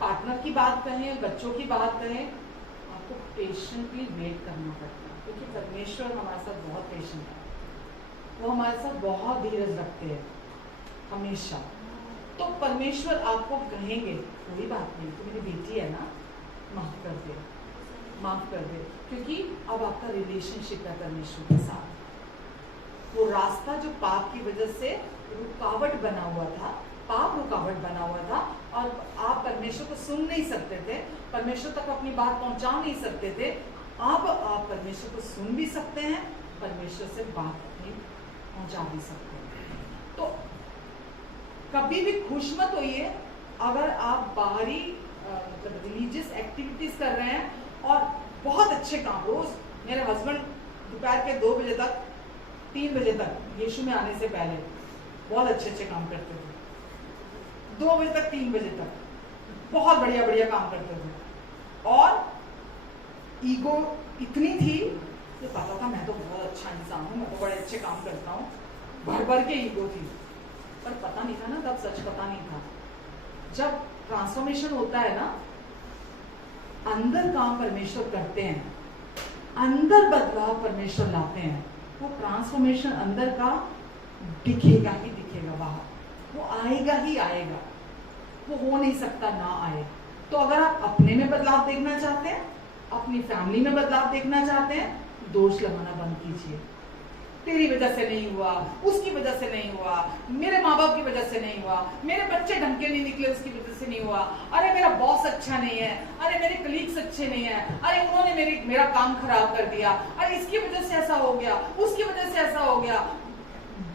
पार्टनर की बात कहें, बच्चों की बात कहें, आपको पेशेंटली वेट करना पड़ता है, क्योंकि परमेश्वर हमारे साथ बहुत पेशेंट है। वो हमारे साथ बहुत धीरज रखते हैं हमेशा। तो परमेश्वर आपको कहेंगे कोई बात नहीं, तो मेरी बेटी है ना, माफ कर दे, माफ कर दे, क्योंकि अब आपका रिलेशनशिप है परमेश्वर के साथ। वो रास्ता जो पाप की वजह से रुकावट बना हुआ था, पाप रुकावट बना हुआ था, और आप परमेश्वर को सुन नहीं सकते थे, परमेश्वर तक अपनी बात पहुंचा नहीं सकते थे, अब आप परमेश्वर को सुन भी सकते हैं, परमेश्वर से बात भी पहुंचा भी सकते हैं। तो कभी भी खुश मत होइए अगर आप बाहरी मतलब रिलीजियस एक्टिविटीज कर रहे हैं और बहुत अच्छे काम। रोज मेरे हस्बैंड दोपहर के 2 बजे तक 3 बजे तक यीशु में आने से पहले बहुत अच्छे अच्छे काम करते थे। 2 बजे तक 3 बजे तक बहुत बढ़िया बढ़िया काम करते थे और ईगो इतनी थी कि पता था मैं तो बहुत अच्छा इंसान हूँ, मैं तो बड़े अच्छे काम करता हूँ, भर भर के ईगो थी। पर पता नहीं था ना, तब सच पता नहीं था। जब ट्रांसफॉर्मेशन होता है ना, अंदर काम परमेश्वर करते हैं, अंदर बदलाव परमेश्वर लाते हैं, वो ट्रांसफॉर्मेशन अंदर का दिखेगा ही दिखेगा, बाहर वो आएगा ही आएगा, वो हो नहीं सकता ना आए। तो अगर आप अपने में बदलाव देखना चाहते हैं, अपनी फैमिली में बदलाव देखना चाहते हैं, दोष लगाना बंद कीजिए। तेरी वजह से नहीं हुआ, उसकी वजह से नहीं हुआ, मेरे माँ बाप की वजह से नहीं हुआ, मेरे बच्चे ढंग के नहीं निकले उसकी वजह से नहीं हुआ, अरे मेरा बॉस अच्छा नहीं है, अरे मेरे कलीग्स अच्छे नहीं है, अरे उन्होंने मेरा काम खराब कर दिया, अरे इसकी वजह से ऐसा हो गया, उसकी वजह से ऐसा हो गया।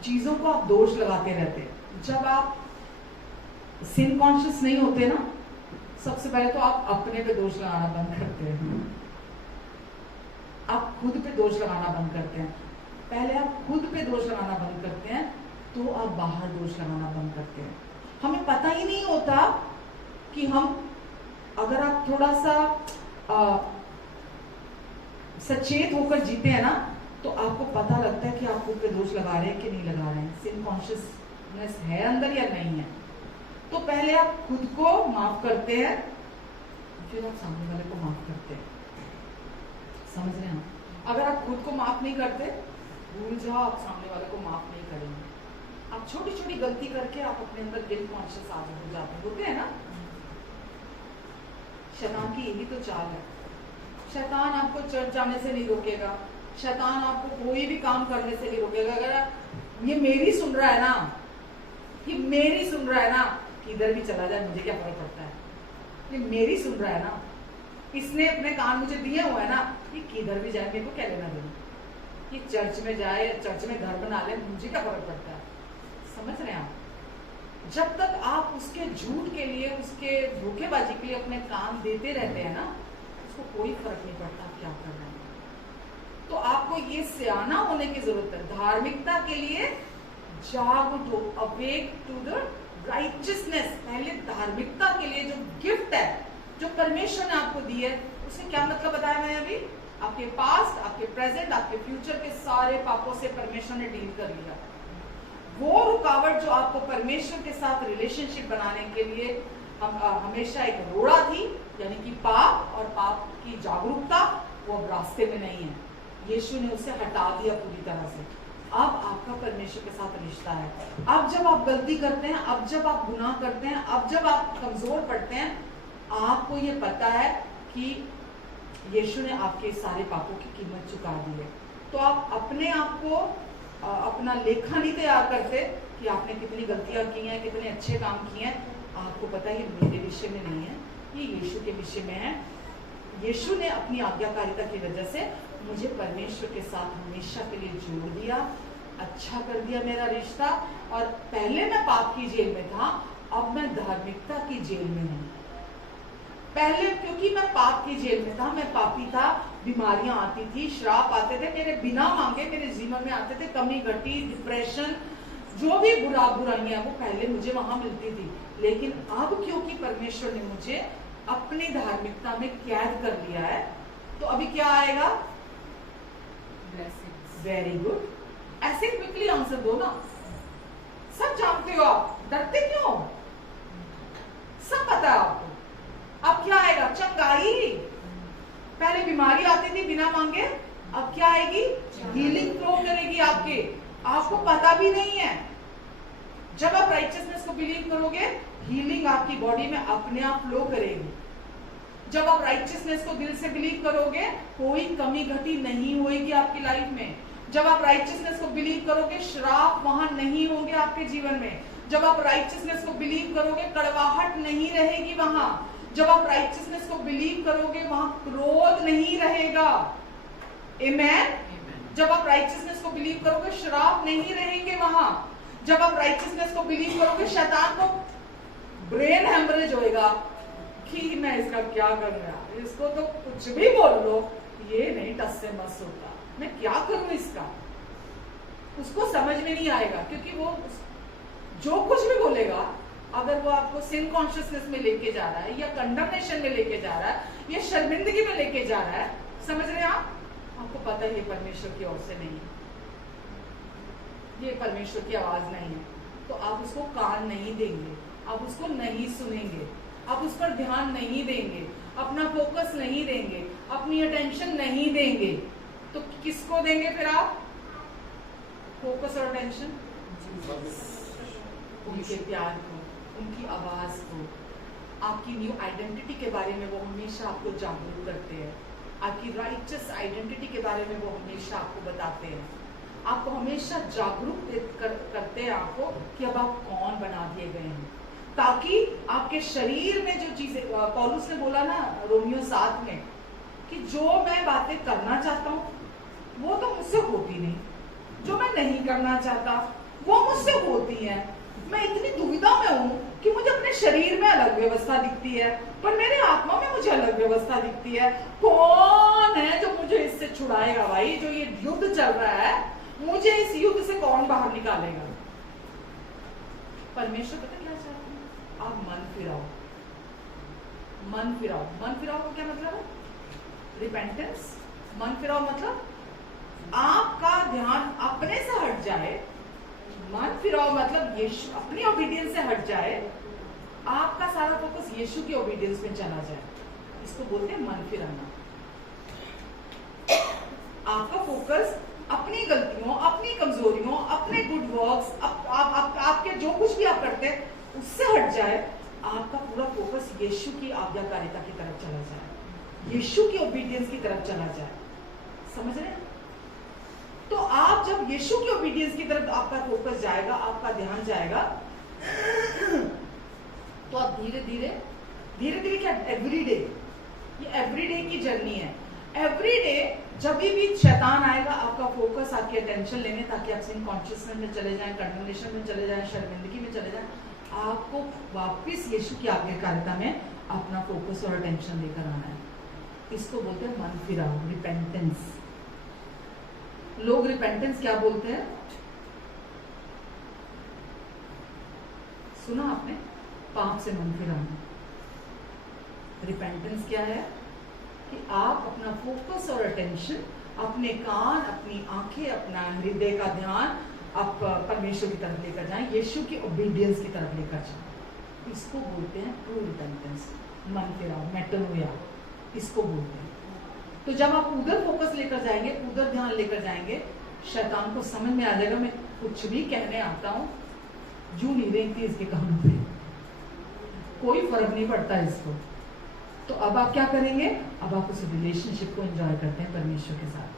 चीजों को आप दोष लगाते रहते। जब आप सिन कॉन्शियस नहीं होते ना, सबसे पहले तो आप अपने पे दोष लगाना बंद करते हैं, आप खुद पे दोष लगाना बंद करते हैं। पहले आप खुद पे दोष लगाना बंद करते हैं तो आप बाहर दोष लगाना बंद करते हैं। हमें पता ही नहीं होता कि हम, अगर आप थोड़ा सा सचेत होकर जीते हैं ना, तो आपको पता लगता है कि आप खुद पे दोष लगा रहे हैं कि नहीं लगा रहे हैं, सिन कॉन्शियसनेस है अंदर या नहीं है। तो पहले आप खुद को माफ करते हैं, फिर आप सामने वाले को माफ करते हैं। समझ रहे हैं? अगर आप खुद को माफ नहीं करते, भूल जाओ, आप सामने वाले को माफ नहीं करेंगे। आप छोटी छोटी गलती करके आप अपने अंदर गिल्ट कॉन्शियस आ जाते होते हैं ना। शैतान की यही तो चाल है। शैतान आपको चर्च जाने से नहीं रोकेगा, शैतान आपको कोई भी काम करने से नहीं रोकेगा। अगर ये मेरी सुन रहा है ना, ये मेरी सुन रहा है ना, किधर भी चला जाए मुझे क्या फर्क पड़ता है, ये मेरी सुन रहा है ना, इसने अपने कान मुझे दिए हुए है ना, ये किधर भी जाए मेरे को क्या लेना देना, ये चर्च में जाए, चर्च में घर बना ले, मुझे क्या फर्क पड़ता है। समझ रहे हैं आप? जब तक आप उसके झूठ के लिए, उसके धोखेबाजी के लिए अपने कान देते रहते हैं ना, उसको कोई फर्क नहीं पड़ता आप क्या कर रहे हैं। तो आपको ये सियाना होने की जरूरत है। धार्मिकता के लिए जाग दो, अवेक टू द राइचियसनेस। पहले धार्मिकता के लिए जो गिफ्ट है, जो परमेश्वर ने आपको दी है, उससे क्या मतलब बताया मैंने अभी? आपके पास्ट, आपके प्रेजेंट, आपके फ्यूचर के सारे पापों से परमेश्वर ने डील कर लिया। वो रुकावट जो आपको परमेश्वर के साथ रिलेशनशिप बनाने के लिए हमेशा एक रोड़ा थी, यानी कि पाप और पाप की जागरूकता, वो अब रास्ते में नहीं है। यीशु ने उसे हटा दिया पूरी तरह से। अब आपका परमेश्वर के साथ रिश्ता है। अब जब आप गलती करते हैं, अब जब आप गुनाह करते हैं, अब जब आप कमजोर पड़ते हैं, आपको ये पता है कि यीशु ने आपके सारे पापों की कीमत चुका दी है। तो आप अपने आप को अपना लेखा नहीं तैयार करते कि आपने कितनी गलतियां की हैं, कितने अच्छे काम किए हैं। आपको पता है ये मेरे विषय में नहीं है, ये यीशु के विषय में है। यीशु ने अपनी आज्ञाकारिता की वजह से मुझे परमेश्वर के साथ हमेशा के लिए जोड़ दिया, अच्छा कर दिया मेरा रिश्ता। और पहले मैं पाप की जेल में था, अब मैं धार्मिकता की जेल में हूँ। पहले क्योंकि मैं पाप की जेल में था, मैं पापी था, बीमारियां आती थी, श्राप आते थे, मेरे बिना मांगे मेरे जीवन में आते थे, कमी घटी, डिप्रेशन, जो भी बुराइयां वो पहले मुझे वहां मिलती थी। लेकिन अब क्योंकि परमेश्वर ने मुझे अपनी धार्मिकता में कैद कर लिया है, तो अभी क्या आएगा? Very good. ऐसे क्विकली आंसर दो ना, सब जानते हो आप, डरते क्यों? सब पता है आपको। अब क्या आएगा? चंगाई। पहले बीमारी आती थी बिना मांगे, अब क्या आएगी? हीलिंग फ्लो करेगी आपको पता भी नहीं है। जब आप राइचियसनेस को बिलीव करोगे, हीलिंग आपकी बॉडी में अपने आप फ्लो करेगी। जब आप राइचियसनेस को दिल से बिलीव करोगे, कोई कमी घटी नहीं होगी आपकी लाइफ में। जब आप राइचियसनेस को बिलीव करोगे, श्राप वहां नहीं होंगे आपके जीवन में। जब आप राइचियसनेस को बिलीव करोगे, कड़वाहट नहीं रहेगी वहां। जब आप राइचियसनेस को बिलीव करोगे वहां क्रोध नहीं रहेगा। आमेन। जब आप राइचियसनेस को बिलीव करोगे श्राप नहीं रहेंगे वहां। जब आप राइचियसनेस को बिलीव करोगे शैतान को ब्रेन हैमरेज होएगा कि मैं इसका क्या कर रहा, इसको तो कुछ भी बोल लो ये नहीं टस से मस होता, मैं क्या करूं इसका। उसको समझ में नहीं आएगा क्योंकि वो जो कुछ भी बोलेगा अगर वो आपको सिन कॉन्शियसनेस में लेके जा रहा है या कंडमनेशन में लेके जा रहा है या शर्मिंदगी में लेके जा रहा है, समझ रहे हैं आप, आपको पता है ये परमेश्वर की ओर से नहीं है, ये परमेश्वर की आवाज नहीं है, तो आप उसको कान नहीं देंगे, आप उसको नहीं सुनेंगे, आप उस पर ध्यान नहीं देंगे, अपना फोकस नहीं देंगे, अपनी अटेंशन नहीं देंगे। तो किसको देंगे फिर आप फोकस और अटेंशन? उनके प्यार को, उनकी आवाज को, आपकी न्यू आइडेंटिटी के बारे में वो हमेशा आपको जागरूक करते हैं, आपकी राइचियस आइडेंटिटी के बारे में वो हमेशा आपको बताते हैं, आपको हमेशा जागरूक करते हैं आपको कि अब आप कौन बना दिए गए हैं, ताकि आपके शरीर में जो चीजें पौलुस ने बोला ना रोमियो 7 में कि जो मैं बातें करना चाहता हूँ वो तो मुझसे होती नहीं, जो मैं नहीं करना चाहता वो मुझसे होती है। मैं इतनी दुविधा में हूँ कि मुझे अपने शरीर में अलग व्यवस्था दिखती है पर मेरे आत्मा में मुझे अलग व्यवस्था दिखती है। कौन है जो मुझे इससे छुड़ाएगा भाई? जो ये युद्ध चल रहा है मुझे इस युद्ध से कौन बाहर निकालेगा? परमेश्वर पता क्या चाहते हैं? आप मन फिराओ, मन फिराओ। मन फिराओ का क्या मतलब है? रिपेंटेंस। मन फिराओ मतलब आपका ध्यान अपने से हट जाए। मन फिराओ मतलब यीशु अपनी ओबीडियंस से हट जाए, आपका सारा फोकस यीशु की ओबीडियंस में चला जाए, इसको बोलते हैं मन फिराना। आपका फोकस अपनी गलतियों, अपनी कमजोरियों, अपने गुड वर्क्स, आपके जो कुछ भी आप करते हैं उससे हट जाए, आपका पूरा फोकस यीशु की आज्ञाकारिता की तरफ चला जाए, यीशु की ओबीडियंस की तरफ चला जाए। समझ रहे हैं? तो आप जब यीशु की ओबीडियंस की तरफ आपका फोकस जाएगा, आपका ध्यान जाएगा, तो आप धीरे धीरे क्या एवरीडे, ये एवरीडे की जर्नी है। एवरीडे जब भी शैतान आएगा आपका फोकस, आपकी अटेंशन लेने, ताकि आप सिन कॉन्शियसनेस में चले जाएं, कंडमनेशन में चले जाएं, शर्मिंदगी में चले जाएं, आपको वापस यीशु की आज्ञाकारिता में अपना फोकस और अटेंशन लेकर आना है। इसको बोलते हैं मन फिराओ, रिपेंटेंस। लोग रिपेंटेंस क्या बोलते हैं? सुना आपने? पाप से मन फिराना। रिपेंटेंस क्या है? कि आप अपना फोकस और अटेंशन, अपने कान, अपनी आंखें, अपना हृदय का ध्यान आप परमेश्वर की तरफ लेकर जाएं, यीशु की ओबीडियंस की तरफ लेकर जाएं। इसको बोलते हैं ट्रू रिपेंटेंस, मन फिराओ, मेटनोया, इसको बोलते हैं। तो जब आप उधर फोकस लेकर जाएंगे, उधर ध्यान लेकर जाएंगे, शैतान को समझ में आ जाएगा मैं कुछ भी कहने आता हूँ, जू नहीं रेंगती इसके कानों पे, कोई फर्क नहीं पड़ता इसको। तो अब आप क्या करेंगे? अब आप उस रिलेशनशिप को एंजॉय करते हैं परमेश्वर के साथ।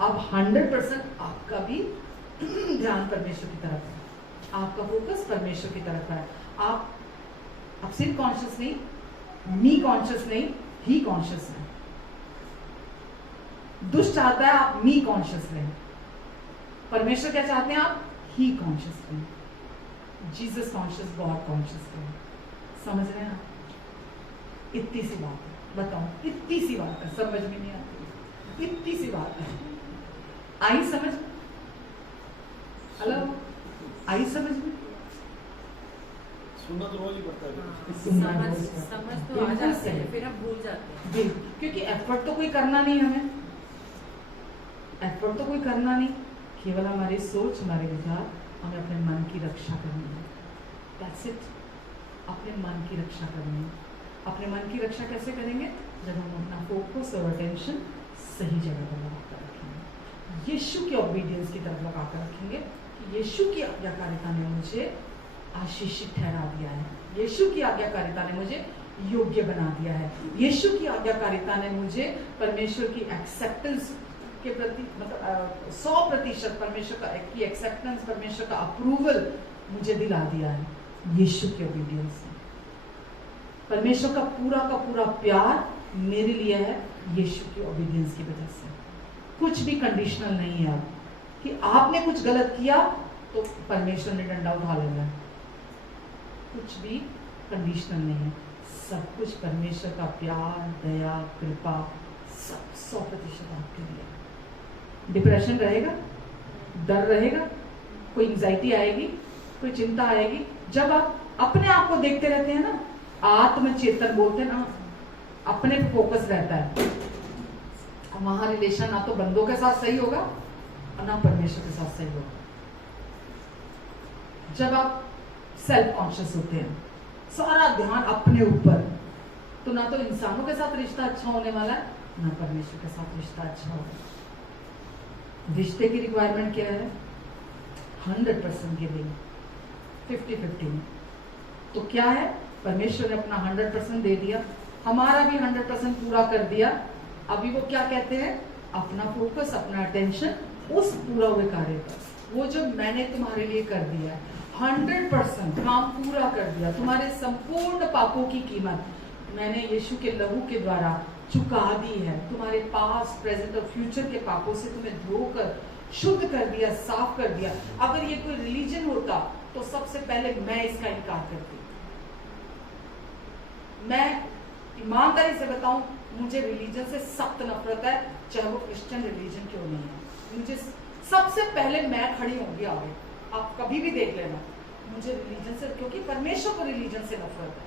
अब 100% आपका भी ध्यान परमेश्वर की तरफ है, आपका फोकस परमेश्वर की तरफ है। आप सिर्फ कॉन्शियस नहीं, मी कॉन्शियस नहीं, ही कॉन्शियस है। दुष्ट चाहता है आप मी कॉन्शियस रहें, परमेश्वर क्या चाहते हैं? आप ही कॉन्शियस रहें, जीसस कॉन्शियस, गॉड कॉन्शियस रहें। समझ रहे हैं आप? इतनी सी बात है, बताओ, इतनी सी बात है, समझ में नहीं आती, इतनी सी बात है। आई समझ? हेलो, आई समझ में? सुनना तो रोज ही पड़ता है। समझ तो आ जाते हैं, फिर हम भूल जाते हैं। क्योंकि एफर्ट तो कोई करना नहीं, हमें एफर्ट तो कोई करना नहीं, केवल हमारी सोच, हमारे विचार, हमें अपने मन की रक्षा करनी है। That's it। अपने मन की रक्षा करनी है। अपने मन की रक्षा कैसे करेंगे? जब हम अपना फोकस और अटेंशन सही जगह पर लगाकर रखेंगे, यीशु की ओबीडियंस की तरफ लगाकर रखेंगे। यीशु की आज्ञाकारिता ने मुझे आशीषित ठहरा दिया है, यीशु की आज्ञाकारिता ने मुझे योग्य बना दिया है, यीशु की आज्ञाकारिता ने मुझे परमेश्वर की एक्सेप्टेंस के प्रति, मतलब 100% परमेश्वर की एक्सेप्टेंस, परमेश्वर का अप्रूवल मुझे दिला दिया है यीशु की ओबीडियंस ने। परमेश्वर का पूरा प्यार मेरे लिए है यीशु की ओबीडियंस की वजह से। कुछ भी कंडीशनल नहीं है अब कि आपने कुछ गलत किया तो परमेश्वर ने डंडा उठा लेना है, कुछ भी कंडीशनल नहीं है। सब कुछ परमेश्वर का प्यार, दया, कृपा, सब 100% आपके लिए। डिप्रेशन रहेगा, डर रहेगा, कोई एंजाइटी आएगी, कोई चिंता आएगी, जब आप अपने आप को देखते रहते हैं ना, आत्मचेतन बोलते हैं ना, अपने पे फोकस रहता है, वहां रिलेशन ना तो बंदों के साथ सही होगा और ना परमेश्वर के साथ सही होगा। जब आप सेल्फ कॉन्शियस होते हैं, सारा ध्यान अपने ऊपर, तो ना तो इंसानों के साथ रिश्ता अच्छा होने वाला है, ना परमेश्वर के साथ रिश्ता अच्छा होगा। रिश्ते की रिक्वायरमेंट क्या है? 100% गिविंग, 50-50 में। तो क्या है? परमेश्वर ने अपना 100% दे दिया, हमारा भी 100% पूरा कर दिया। अभी वो क्या कहते हैं? अपना फोकस, अपना अटेंशन उस पूरा हुए कार्य पर। वो जो मैंने तुम्हारे लिए कर दिया है, 100% काम पूरा कर दिया, तुम्हारे संपूर्ण पापों की कीमत मैंने यीशु के लहू के द्वारा चुका दी है। तुम्हारे पास्ट, प्रेजेंट और फ्यूचर के पापों से तुम्हें धोकर शुद्ध कर दिया, साफ कर दिया। अगर ये कोई रिलीजन होता तो सबसे पहले मैं इसका इनकार करती। मैं ईमानदारी से बताऊं, मुझे रिलीजन से सख्त नफरत है, चाहे वो क्रिश्चियन रिलीजन क्यों नहीं है। मुझे सबसे पहले मैं खड़ी होंगी आगे, आप कभी भी देख लेना, मुझे रिलीजन से, क्योंकि परमेश्वर को रिलीजन से नफरत है।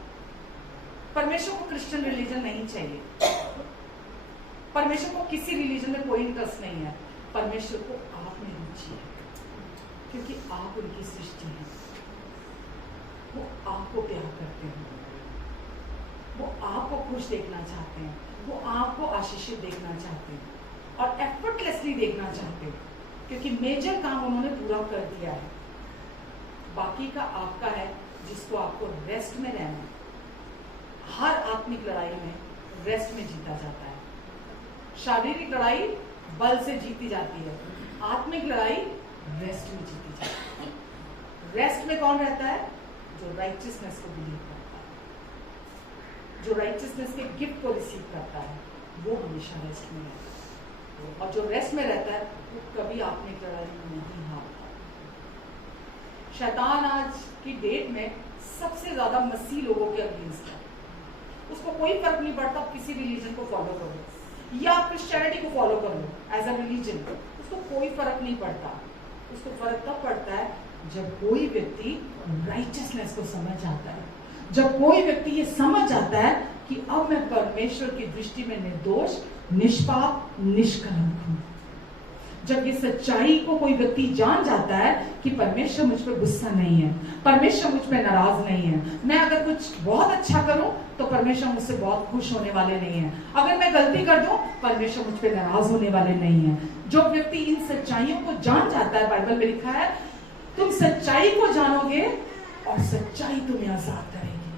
परमेश्वर को क्रिश्चियन रिलीजन नहीं चाहिए, परमेश्वर को किसी रिलीजन में कोई इंटरेस्ट नहीं है। परमेश्वर को आप में रुचि है, क्योंकि आप उनकी सृष्टि है। वो आपको प्यार करते हैं, वो आपको खुश देखना चाहते हैं, वो आपको आशीषित देखना चाहते हैं और एफर्टलेसली देखना चाहते हैं, क्योंकि मेजर काम उन्होंने पूरा कर दिया है। बाकी का आपका है, जिसको आपको रेस्ट में रहना है। हर आत्मिक लड़ाई में रेस्ट में जीता जाता है। शारीरिक लड़ाई बल से जीती जाती है, आत्मिक लड़ाई रेस्ट में जीती जाती है। रेस्ट में कौन रहता है? जो राइचियसनेस को बिलीव करता है, जो राइचियसनेस के गिफ्ट को रिसीव करता है, वो हमेशा रेस्ट में रहता है। और जो रेस्ट में रहता है वो कभी आत्मिक लड़ाई में नहीं हारता। शैतान आज की डेट में सबसे ज्यादा मसीह लोगों के अगेंस्ट है। उसको कोई फर्क नहीं पड़ता आप किसी रिलीजन को फॉलो करो या क्रिश्चियनिटी को फॉलो कर लो एज अ रिलीजन, उसको कोई फर्क नहीं पड़ता। उसको फर्क तब पड़ता है जब कोई व्यक्ति राइचियसनेस को समझ आता है, जब कोई व्यक्ति ये समझ आता है कि अब मैं परमेश्वर की दृष्टि में निर्दोष, निष्पाप, निष्कलंक हूं। जब ये सच्चाई को कोई व्यक्ति जान जाता है कि परमेश्वर मुझ पर गुस्सा नहीं है, परमेश्वर मुझ पर नाराज नहीं है, मैं अगर कुछ बहुत अच्छा करूं तो परमेश्वर मुझसे बहुत खुश होने वाले नहीं है, अगर मैं गलती कर दूं परमेश्वर मुझ पर नाराज होने वाले नहीं है। जो व्यक्ति इन सच्चाइयों को जान जाता है, बाइबल में लिखा है तुम सच्चाई को जानोगे और सच्चाई तुम्हें आजाद करेगी।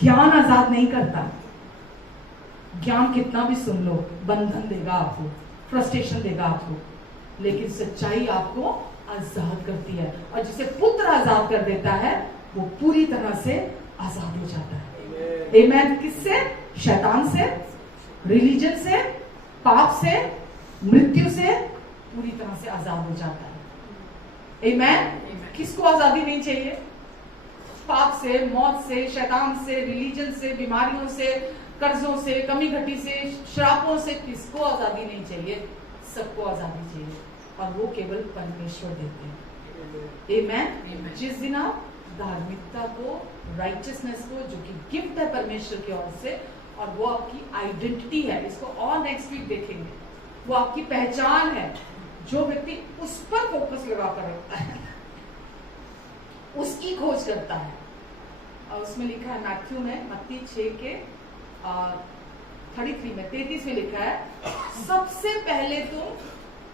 ज्ञान आजाद नहीं करता, ज्ञान कितना भी सुन लो बंधन देगा आपको, फ्रस्ट्रेशन देगा आपको, लेकिन सच्चाई आपको आजाद करती है। और जिसे पुत्र आजाद कर देता है वो पूरी तरह से आजाद हो जाता है। आमेन। किससे? शैतान से, रिलीजन से, पाप से, मृत्यु से पूरी तरह से आजाद हो जाता है। आमेन। किसको आजादी नहीं चाहिए? पाप से, मौत से, शैतान से, रिलीजन से, बीमारियों से, कर्जों से, कमी घटी से, श्रापों से, किसको आजादी नहीं चाहिए? सबको आजादी चाहिए और वो केवल परमेश्वर देते हैं। आमेन। जिस दिन आप धार्मिकता को, राइचियसनेस को, जो कि गिफ्ट है परमेश्वर की ओर से, और वो आपकी आइडेंटिटी है, इसको और नेक्स्ट वीक देखेंगे, वो आपकी पहचान है। जो व्यक्ति उस पर फोकस लगाकर रखता है उसकी खोज करता है। और उसमें लिखा है मैथ्यू में, मत्ती 6 के 33 में 33 में लिखा है, सबसे पहले तुम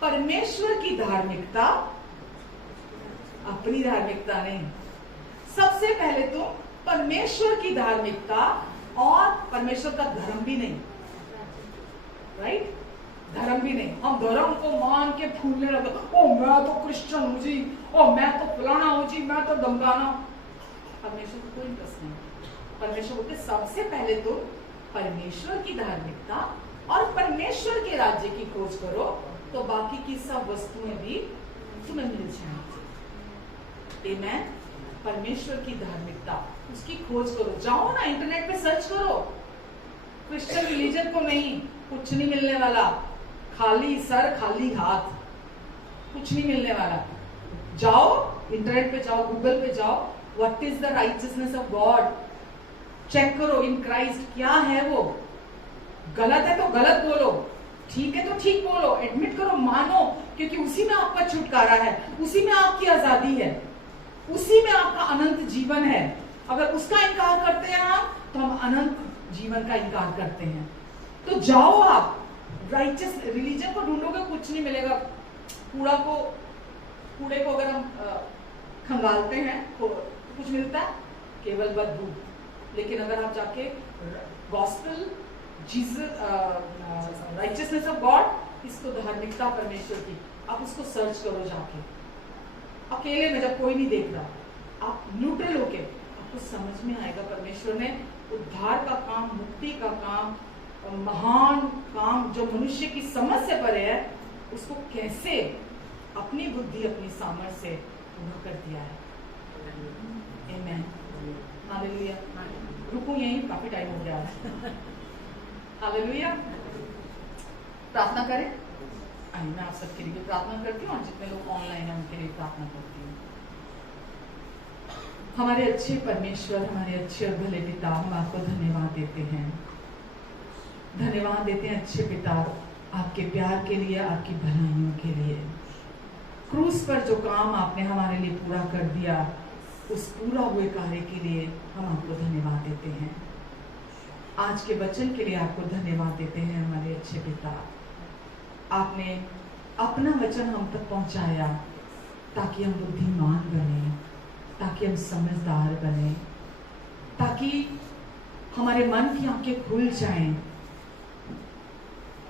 परमेश्वर की धार्मिकता, अपनी धार्मिकता नहीं, सबसे पहले तुम परमेश्वर की धार्मिकता, और परमेश्वर का धर्म भी नहीं, राइट? धर्म भी नहीं। हम धर्म को मान के फूलने लगे, ओ मैं तो क्रिश्चियन हूं जी, ओ मैं तो फलाना हूं जी, मैं तो धमकाना। परमेश्वर को कोई इंटरेस्ट नहीं, परमेश्वर बोलते सबसे पहले तुम परमेश्वर की धार्मिकता और परमेश्वर के राज्य की खोज करो, तो बाकी की सब वस्तुएं भी तुम्हें मिल जाएंगी। आमेन। परमेश्वर की धार्मिकता, उसकी खोज करो। जाओ ना इंटरनेट पे सर्च करो, क्रिश्चियन रिलीजन को नहीं, कुछ नहीं मिलने वाला, खाली सर खाली हाथ, कुछ नहीं मिलने वाला। जाओ इंटरनेट पे जाओ, गूगल पे जाओ, what is the righteousness of God, check करो इन क्राइस्ट, क्या है वो। गलत है तो गलत बोलो, ठीक है तो ठीक बोलो, एडमिट करो, मानो, क्योंकि उसी में आपका छुटकारा है, उसी में आपकी आजादी है, उसी में आपका अनंत जीवन है। अगर उसका इनकार करते हैं हम, तो हम अनंत जीवन का इनकार करते हैं। तो जाओ आप राइचियस रिलीजन को ढूंढोगे, कुछ नहीं मिलेगा। कूड़े को अगर हम खंगालते हैं तो कुछ मिलता है, केवल बदबू। लेकिन अगर आप जाके gospel, Jesus, righteousness of God, इसको धार्मिकता परमेश्वर की, आप उसको सर्च करो जाके, अकेले में, जब कोई नहीं देख रहा, आप न्यूट्रल होके, आपको समझ में आएगा परमेश्वर ने उद्धार का काम, मुक्ति का काम, महान काम जो मनुष्य की समझ से परे है, उसको कैसे अपनी बुद्धि, अपनी सामर्थ्य से पूरा कर दिया है। आमेन। हालेलुया। रुकूं यहीं, काफी टाइम हो गया है। हालेलुया। प्रार्थना करें। आइए, मैं आप सबके लिए प्रार्थना करती हूँ और जितने लोग ऑनलाइन हैं उनके लिए प्रार्थना करती हूँ। हमारे अच्छे परमेश्वर, हमारे अच्छे और भले पिता, हम आपको धन्यवाद देते हैं। धन्यवाद देते हैं अच्छे पिता, आपके प्यार के लिए, आपकी भलाइयों के लिए। क्रूस पर जो काम आपने हमारे लिए पूरा कर दिया, उस पूरा हुए कार्य के लिए हम आपको धन्यवाद देते हैं। आज के वचन के लिए आपको धन्यवाद देते हैं हमारे अच्छे पिता। आपने अपना वचन हम तक पहुंचाया ताकि हम बुद्धिमान बने, ताकि हम समझदार बने, ताकि हमारे मन की आंखें खुल जाएं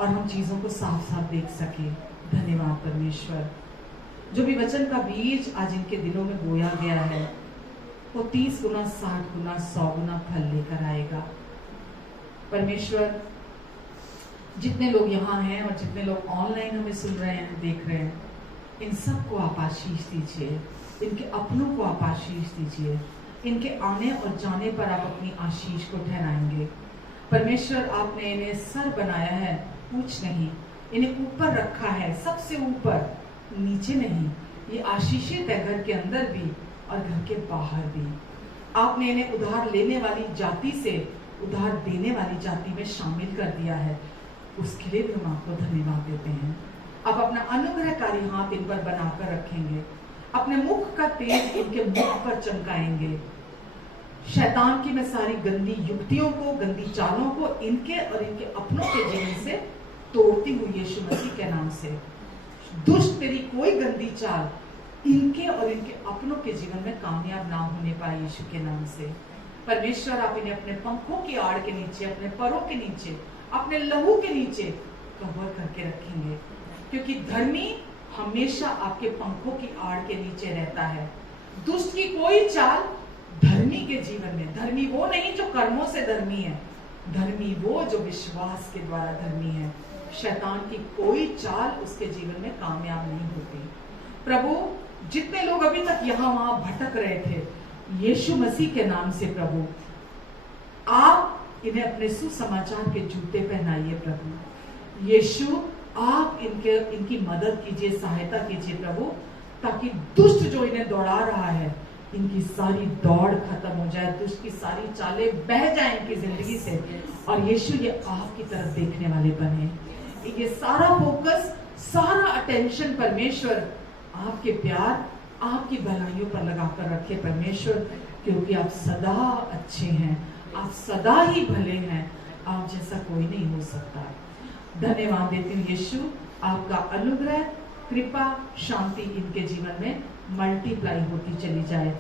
और हम चीजों को साफ साफ देख सके। धन्यवाद परमेश्वर। जो भी वचन का बीज आज इनके दिलों में बोया गया है, वो 30 गुना, 60 गुना, 100 गुना फल लेकर आएगा। परमेश्वर, जितने लोग यहाँ हैं और जितने लोग ऑनलाइन हमें सुन रहे हैं, देख रहे हैं, इन सबको आप आशीष दीजिए, इनके अपनों को आप आशीष दीजिए। इनके आने और जाने पर आप अपनी आशीष को ठहराएंगे। परमेश्वर, आपने इन्हें सर बनाया है, पूछ नहीं, इन्हें ऊपर रखा है, सबसे ऊपर, नीचे नहीं। ये आशीषित है घर के अंदर भी और घर के बाहर भी। आपने इन्हें उधार लेने वाली जाति से उधार देने वाली जाति में शामिल कर दिया है, उसके लिए भी हम आपको धन्यवाद देते हैं। आप अपना अनुग्रहकारी हाथ इन पर बनाकर रखेंगे, अपने मुख का तेज इनके मुख पर चमकाएंगे। शैतान की मैं सारी गंदी युक्तियों को, गंदी चालों को इनके और इनके अपनों के जीवन से तोड़ती हुई यीशु मसीह के नाम से। दुष्ट तेरी कोई गंदी चाल इनके और इनके अपनों के जीवन में कामयाब ना होने पाए यीशु के नाम से। परमेश्वर, आप इन्हें अपने पंखों की आड़ के नीचे, अपने परों के नीचे, अपने लहू के नीचे कवर करके रखेंगे, क्योंकि धर्मी हमेशा आपके पंखों की आड़ के नीचे रहता है। दुष्ट की कोई चाल धर्मी के जीवन में, धर्मी वो नहीं जो कर्मों से धर्मी है, धर्मी वो जो विश्वास के द्वारा धर्मी है। शैतान की कोई चाल उसके जीवन में कामयाब नहीं होती। प्रभु, जितने लोग अभी तक यहाँ वहां भटक रहे थे, यीशु मसीह के नाम से प्रभु, आप इन्हें अपने सुसमाचार के जूते पहनाइए प्रभु। यीशु, आप इनकी मदद कीजिए, सहायता कीजिए प्रभु, ताकि दुष्ट जो इन्हें दौड़ा रहा है, इनकी सारी दौड़ खत्म हो जाए, दुष्ट की सारी चालें बह जाए इनकी जिंदगी से, और यीशु ये आपकी तरफ देखने वाले बने। ये सारा फोकस, सारा अटेंशन परमेश्वर आपके प्यार, आपकी भलाइयों पर लगाकर रखे परमेश्वर, क्योंकि आप सदा अच्छे हैं, आप सदा ही भले हैं, आप जैसा कोई नहीं हो सकता। धन्यवाद देती हूँ यीशु, आपका अनुग्रह, कृपा, शांति इनके जीवन में मल्टीप्लाई होती चली जाए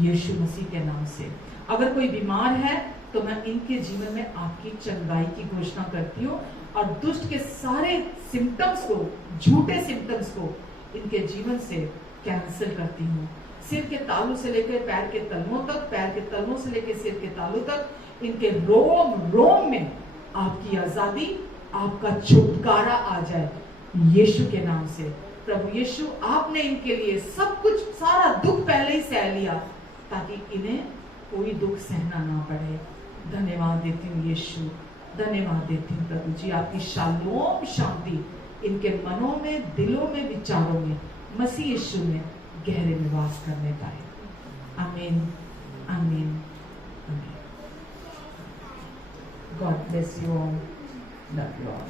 यीशु मसीह के नाम से। अगर कोई बीमार है तो मैं इनके जीवन में आपकी चंगाई की घोषणा करती हूँ और दुष्ट के सारे सिम्टम्स को, झूठे सिम्टम्स को इनके जीवन से कैंसिल करती हूँ। सिर के तालू से लेकर पैर के तलवों तक, पैर के तलवों से लेकर सिर के तालू तक, इनके रोम रोम में आपकी आजादी, आपका छुटकारा आ जाए यीशु के नाम से। प्रभु यीशु, आपने इनके लिए सब कुछ, सारा दुख पहले ही सह लिया ताकि इन्हें कोई दुख सहना ना पड़े। धन्यवाद देती हूँ यीशु, धन्यवाद देती हूँ प्रभु जी। आपकी शालोम शांति इनके मनों में, दिलों में, विचारों में मसीह यीशु में गहरे निवास करने पाए। आमीन, आमीन, आमीन। God bless you all, love you all.